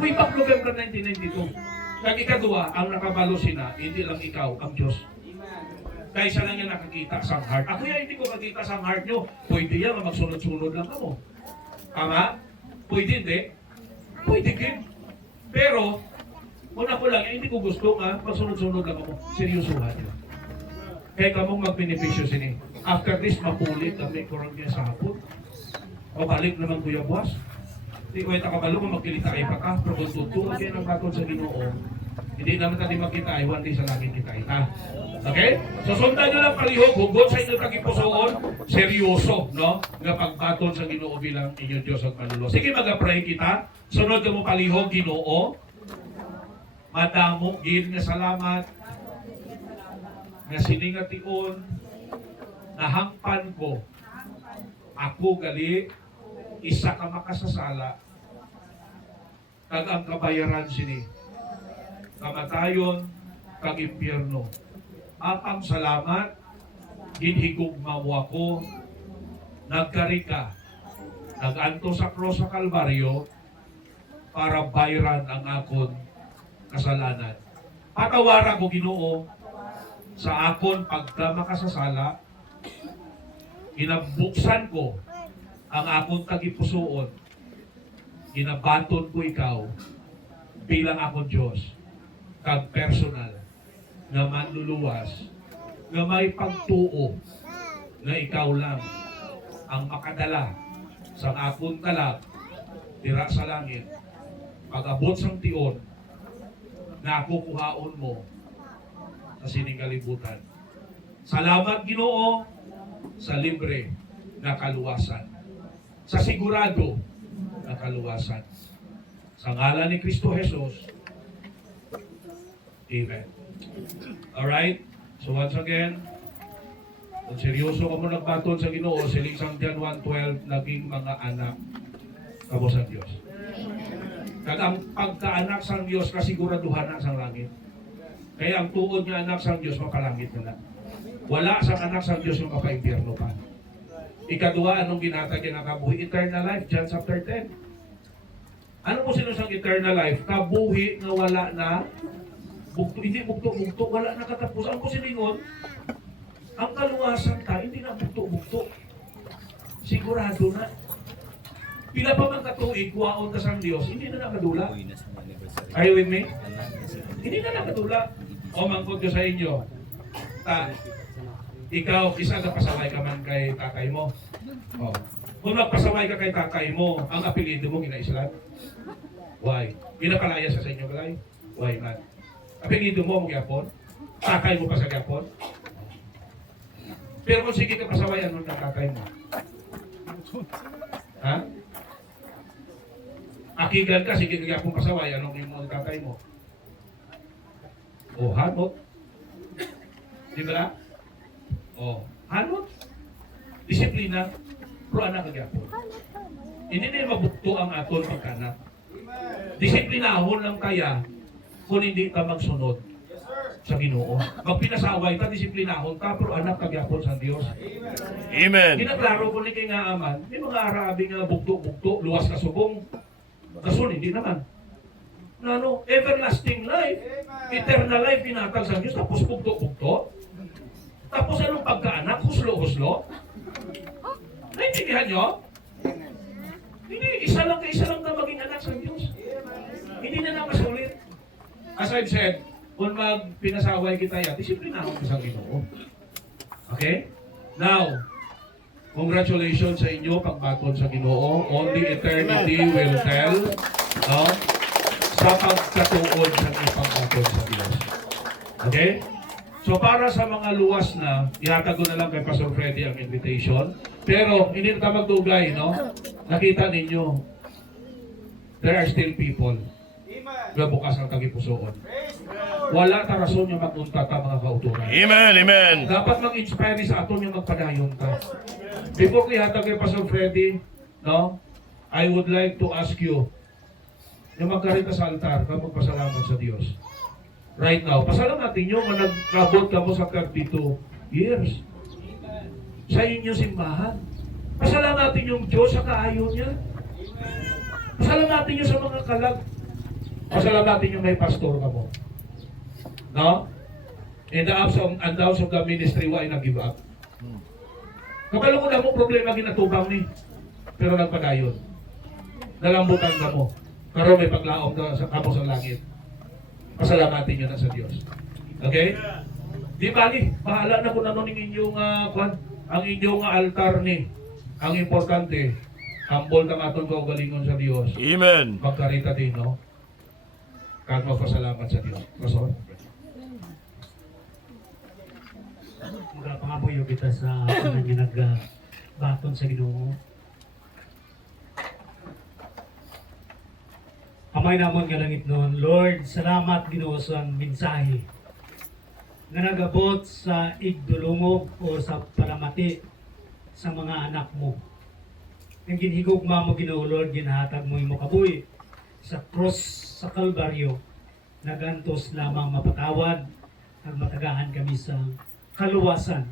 Way back November 1992. Kag ikaduwa, ang nakabalo sina, hindi lang ikaw, ang Diyos. Kaysa lang yan nakakita sa heart. Ako yan, hindi ko makita sa heart nyo. Pwede yan, magsunod-sunod lang ako. Tama? Pwede hindi? Pwede din. Pero, una ko lang, hindi ko gusto nga, magsunod-sunod lang ako. Seryosohan nyo. Kaya kamong magbenepisyo sini. After this, mapulit kami kurang niya sa hapon. O balik naman Kuya Buwas. Di ko ita kabalo kung magkilita kayo pa ka. Pero kung tutunan kayo ng baton sa Ginoo, Hindi naman natin makita, ay one day sa langit kita ita. Okay? So sundan nyo lang palihog, hugot sa inyong tagipusoon, seryoso, no? Nga pagbaton sa Ginoo bilang inyong Diyos at Manlulo. Sige, mag-pray kita. Sunod mo palihog, Ginoo. Madamo, gid nga salamat. Nga siningation, nahangpan ko. Ako gali, isa ka makasasala. Kag ang kabayaran sini. Kamatayon, kag impyerno. Apang salamat, ginhigugma mo ako, nagkari ka, naganto sa cross sa Kalbaryo, para bayran ang akon kasalanan. Patawaran ko, Ginoo, sa akon pagka makasasala, ginabuksan ko ang akon tagipusoon, ginabaton ko ikaw bilang akong Diyos, kag personal, na manluluwas, na may pagtuo, na ikaw lang ang makadala sa akong kalag, tira sa langit, pag-abot sang tion, na ako kuhaon mo sa siningalibutan. Salamat, Ginoo, sa libre na kaluwasan, sa sigurado na kaluwasan. Sa ngalan ni Kristo Jesus, Amen. Alright? So once again, kung seryoso ka mo nagbaton sa Ginoo, siling sang John 1:12, naging mga anak kamo sa Diyos. Kag ang pagkaanak sang Diyos, kasiguraduhan na sang langit. Kaya ang tuod nga anak sang Diyos, mapalangit na. Wala sang anak sang Diyos yung mapaimpyerno pa. Ikaduha, anong ginatag yung nakabuhi? Eternal life, John chapter 10. Ano po sinusang eternal life? Kabuhi na wala na bugto, hindi bugto, wala na katapos. Ang kusilingon, ang kaluwasan ta, hindi na bugto. Sigurado na. Pila pa man katuig, kuwaon ka sa Diyos, hindi na nakadula. Are you with me? Hindi na nakadula. O mangkot ko sa inyo, ikaw, isa ka pasaway ka man kay tatay mo. O. Kung magpasaway ka kay tatay mo, ang apelido mo gina-Islam. Why? Pinapalaya sa inyo, balay? Why man? Apelido mo magyapon? Tatay mo pa sa gyapon? Pero kung sige ka pasaway, ano na tatay mo? Ha? Akigan ka, sige ka gyapon pasaway, anong yung tatay mo? O, hanot. Di ba? O, hanot. Disiplina, pero anak ka gyapon. Hindi na mabukto ang aton pagkanak. Disiplinahon lang kaya kung hindi ka magsunod sa Ginoo. Magpinasaway ka, disiplinahon ka, pero anak kagyapon sa Diyos. Amen. Ginaklaro ko ni kay nga aman, may mga arabi nga bugto-bugto, luwas ka subong. Kasun, hindi naman. Ano, everlasting life, eternal life, pinatag sa Diyos, tapos bugto-bugto. Tapos anong pagkaanak, huslo-huslo? Naintindihan nyo? Hindi, isa lang na maging anak sa Diyos. Hindi na masulit. As I've said, kung magpinasaway kita yan, disiplinahon ka sa Ginoo. Okay? Now, congratulations sa inyo pagbaton sa Ginoo. Only eternity will tell, no? Sa pagkatuon sa ipagbaton sa Diyos. Okay? So para sa mga luwas na, ihatag ko na lang kay Pastor Freddy ang invitation. Pero hindi na tayo magdugay, no? Nakita ninyo, there are still people na bukas ang tagipusoon. Wala ta rason yung magunta ta mga kauturan. Amen. Amen. Dapat mag-inspire sa aton yung magpadayon ta. Before ko ihatag kay Pastor Freddy, no? I would like to ask you, yung magkarita sa altar, ka magpasalamat sa Diyos. Right now, pasalamatin nyo nga nagkabot ka mo sa 32 years sa inyong simbahan. Pasalamatin yung Diyos sa kaayon niya. Pasalamatin nyo sa mga kalag. Pasalamatin yung may pastor ka mo. No? In the ups and downs of the ministry, why nag-give up? Kapalo ko na mo problema ginatubang ni. Pero nagpadayon. Nalambutan ka mo. Karon may paglaom ka sa kamo sa langit. Pasalamatin nyo na sa Diyos. Okay? Di bali, bahala na kung ano ng inyong ang inyong altar ni. Ang importante, humble ka maton kaugalingon sa Diyos. Amen. Magkarita din, no? kag magpasalamat sa Dios. Pastor. Mga pangabuyo kita sa kanya nagbaton sa Ginoo. Amay namon nga langit noon, Lord, salamat Ginoo sa mensahe nga nagabot sa igdulungog o sa palamati sa mga anak mo. Ang ginhigugma mo Ginoo, Lord, ginahatag mo imo kabuhi sa cross sa Kalbaryo, nagantos lamang mapatawad at matagaan kami sa kaluwasan.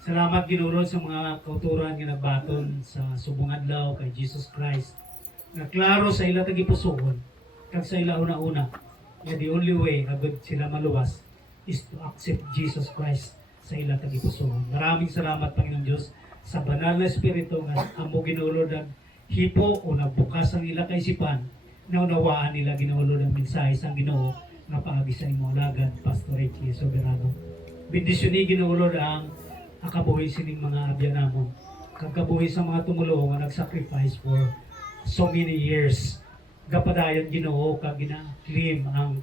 Salamat Ginoo Lord, sa mga kauturan nga nagbaton sa subong adlaw kay Jesus Christ. Na klaro sa ila tagipusoon kag sa ila una-una nga the only way agad sila maluwas is to accept Jesus Christ sa ila tagipusoon. Maraming salamat Panginoon Diyos sa banal na espiritu nga amo Ginoo Lord ang hipo o nagbukas ang ila kaisipan na unawaan nila Ginoo Lord ang mensahe sa Ginoo nga paagi sa imong alagad Pastor Richie Soberano. Bendisyon ni Ginoo Lord ang akabuhi sining mga abyan namon. Kagkabuhi sa mga tumulo nga nag-sacrifice for so many years. Gapadayon Ginoo kag gina-claim ang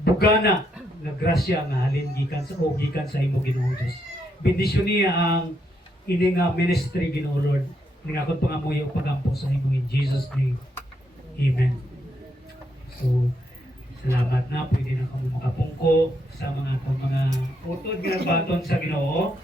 bugana nga grasya nga halin gikan sa gikan sa imo Ginoo Dios. Bendisyon niya ang ini nga ministry Ginoo Lord. Ningakon pangamuyo pagampo sa imo in Jesus name. Amen. So salamat na pwede na kamo makapungko sa mga utod nga baton sa Ginoo.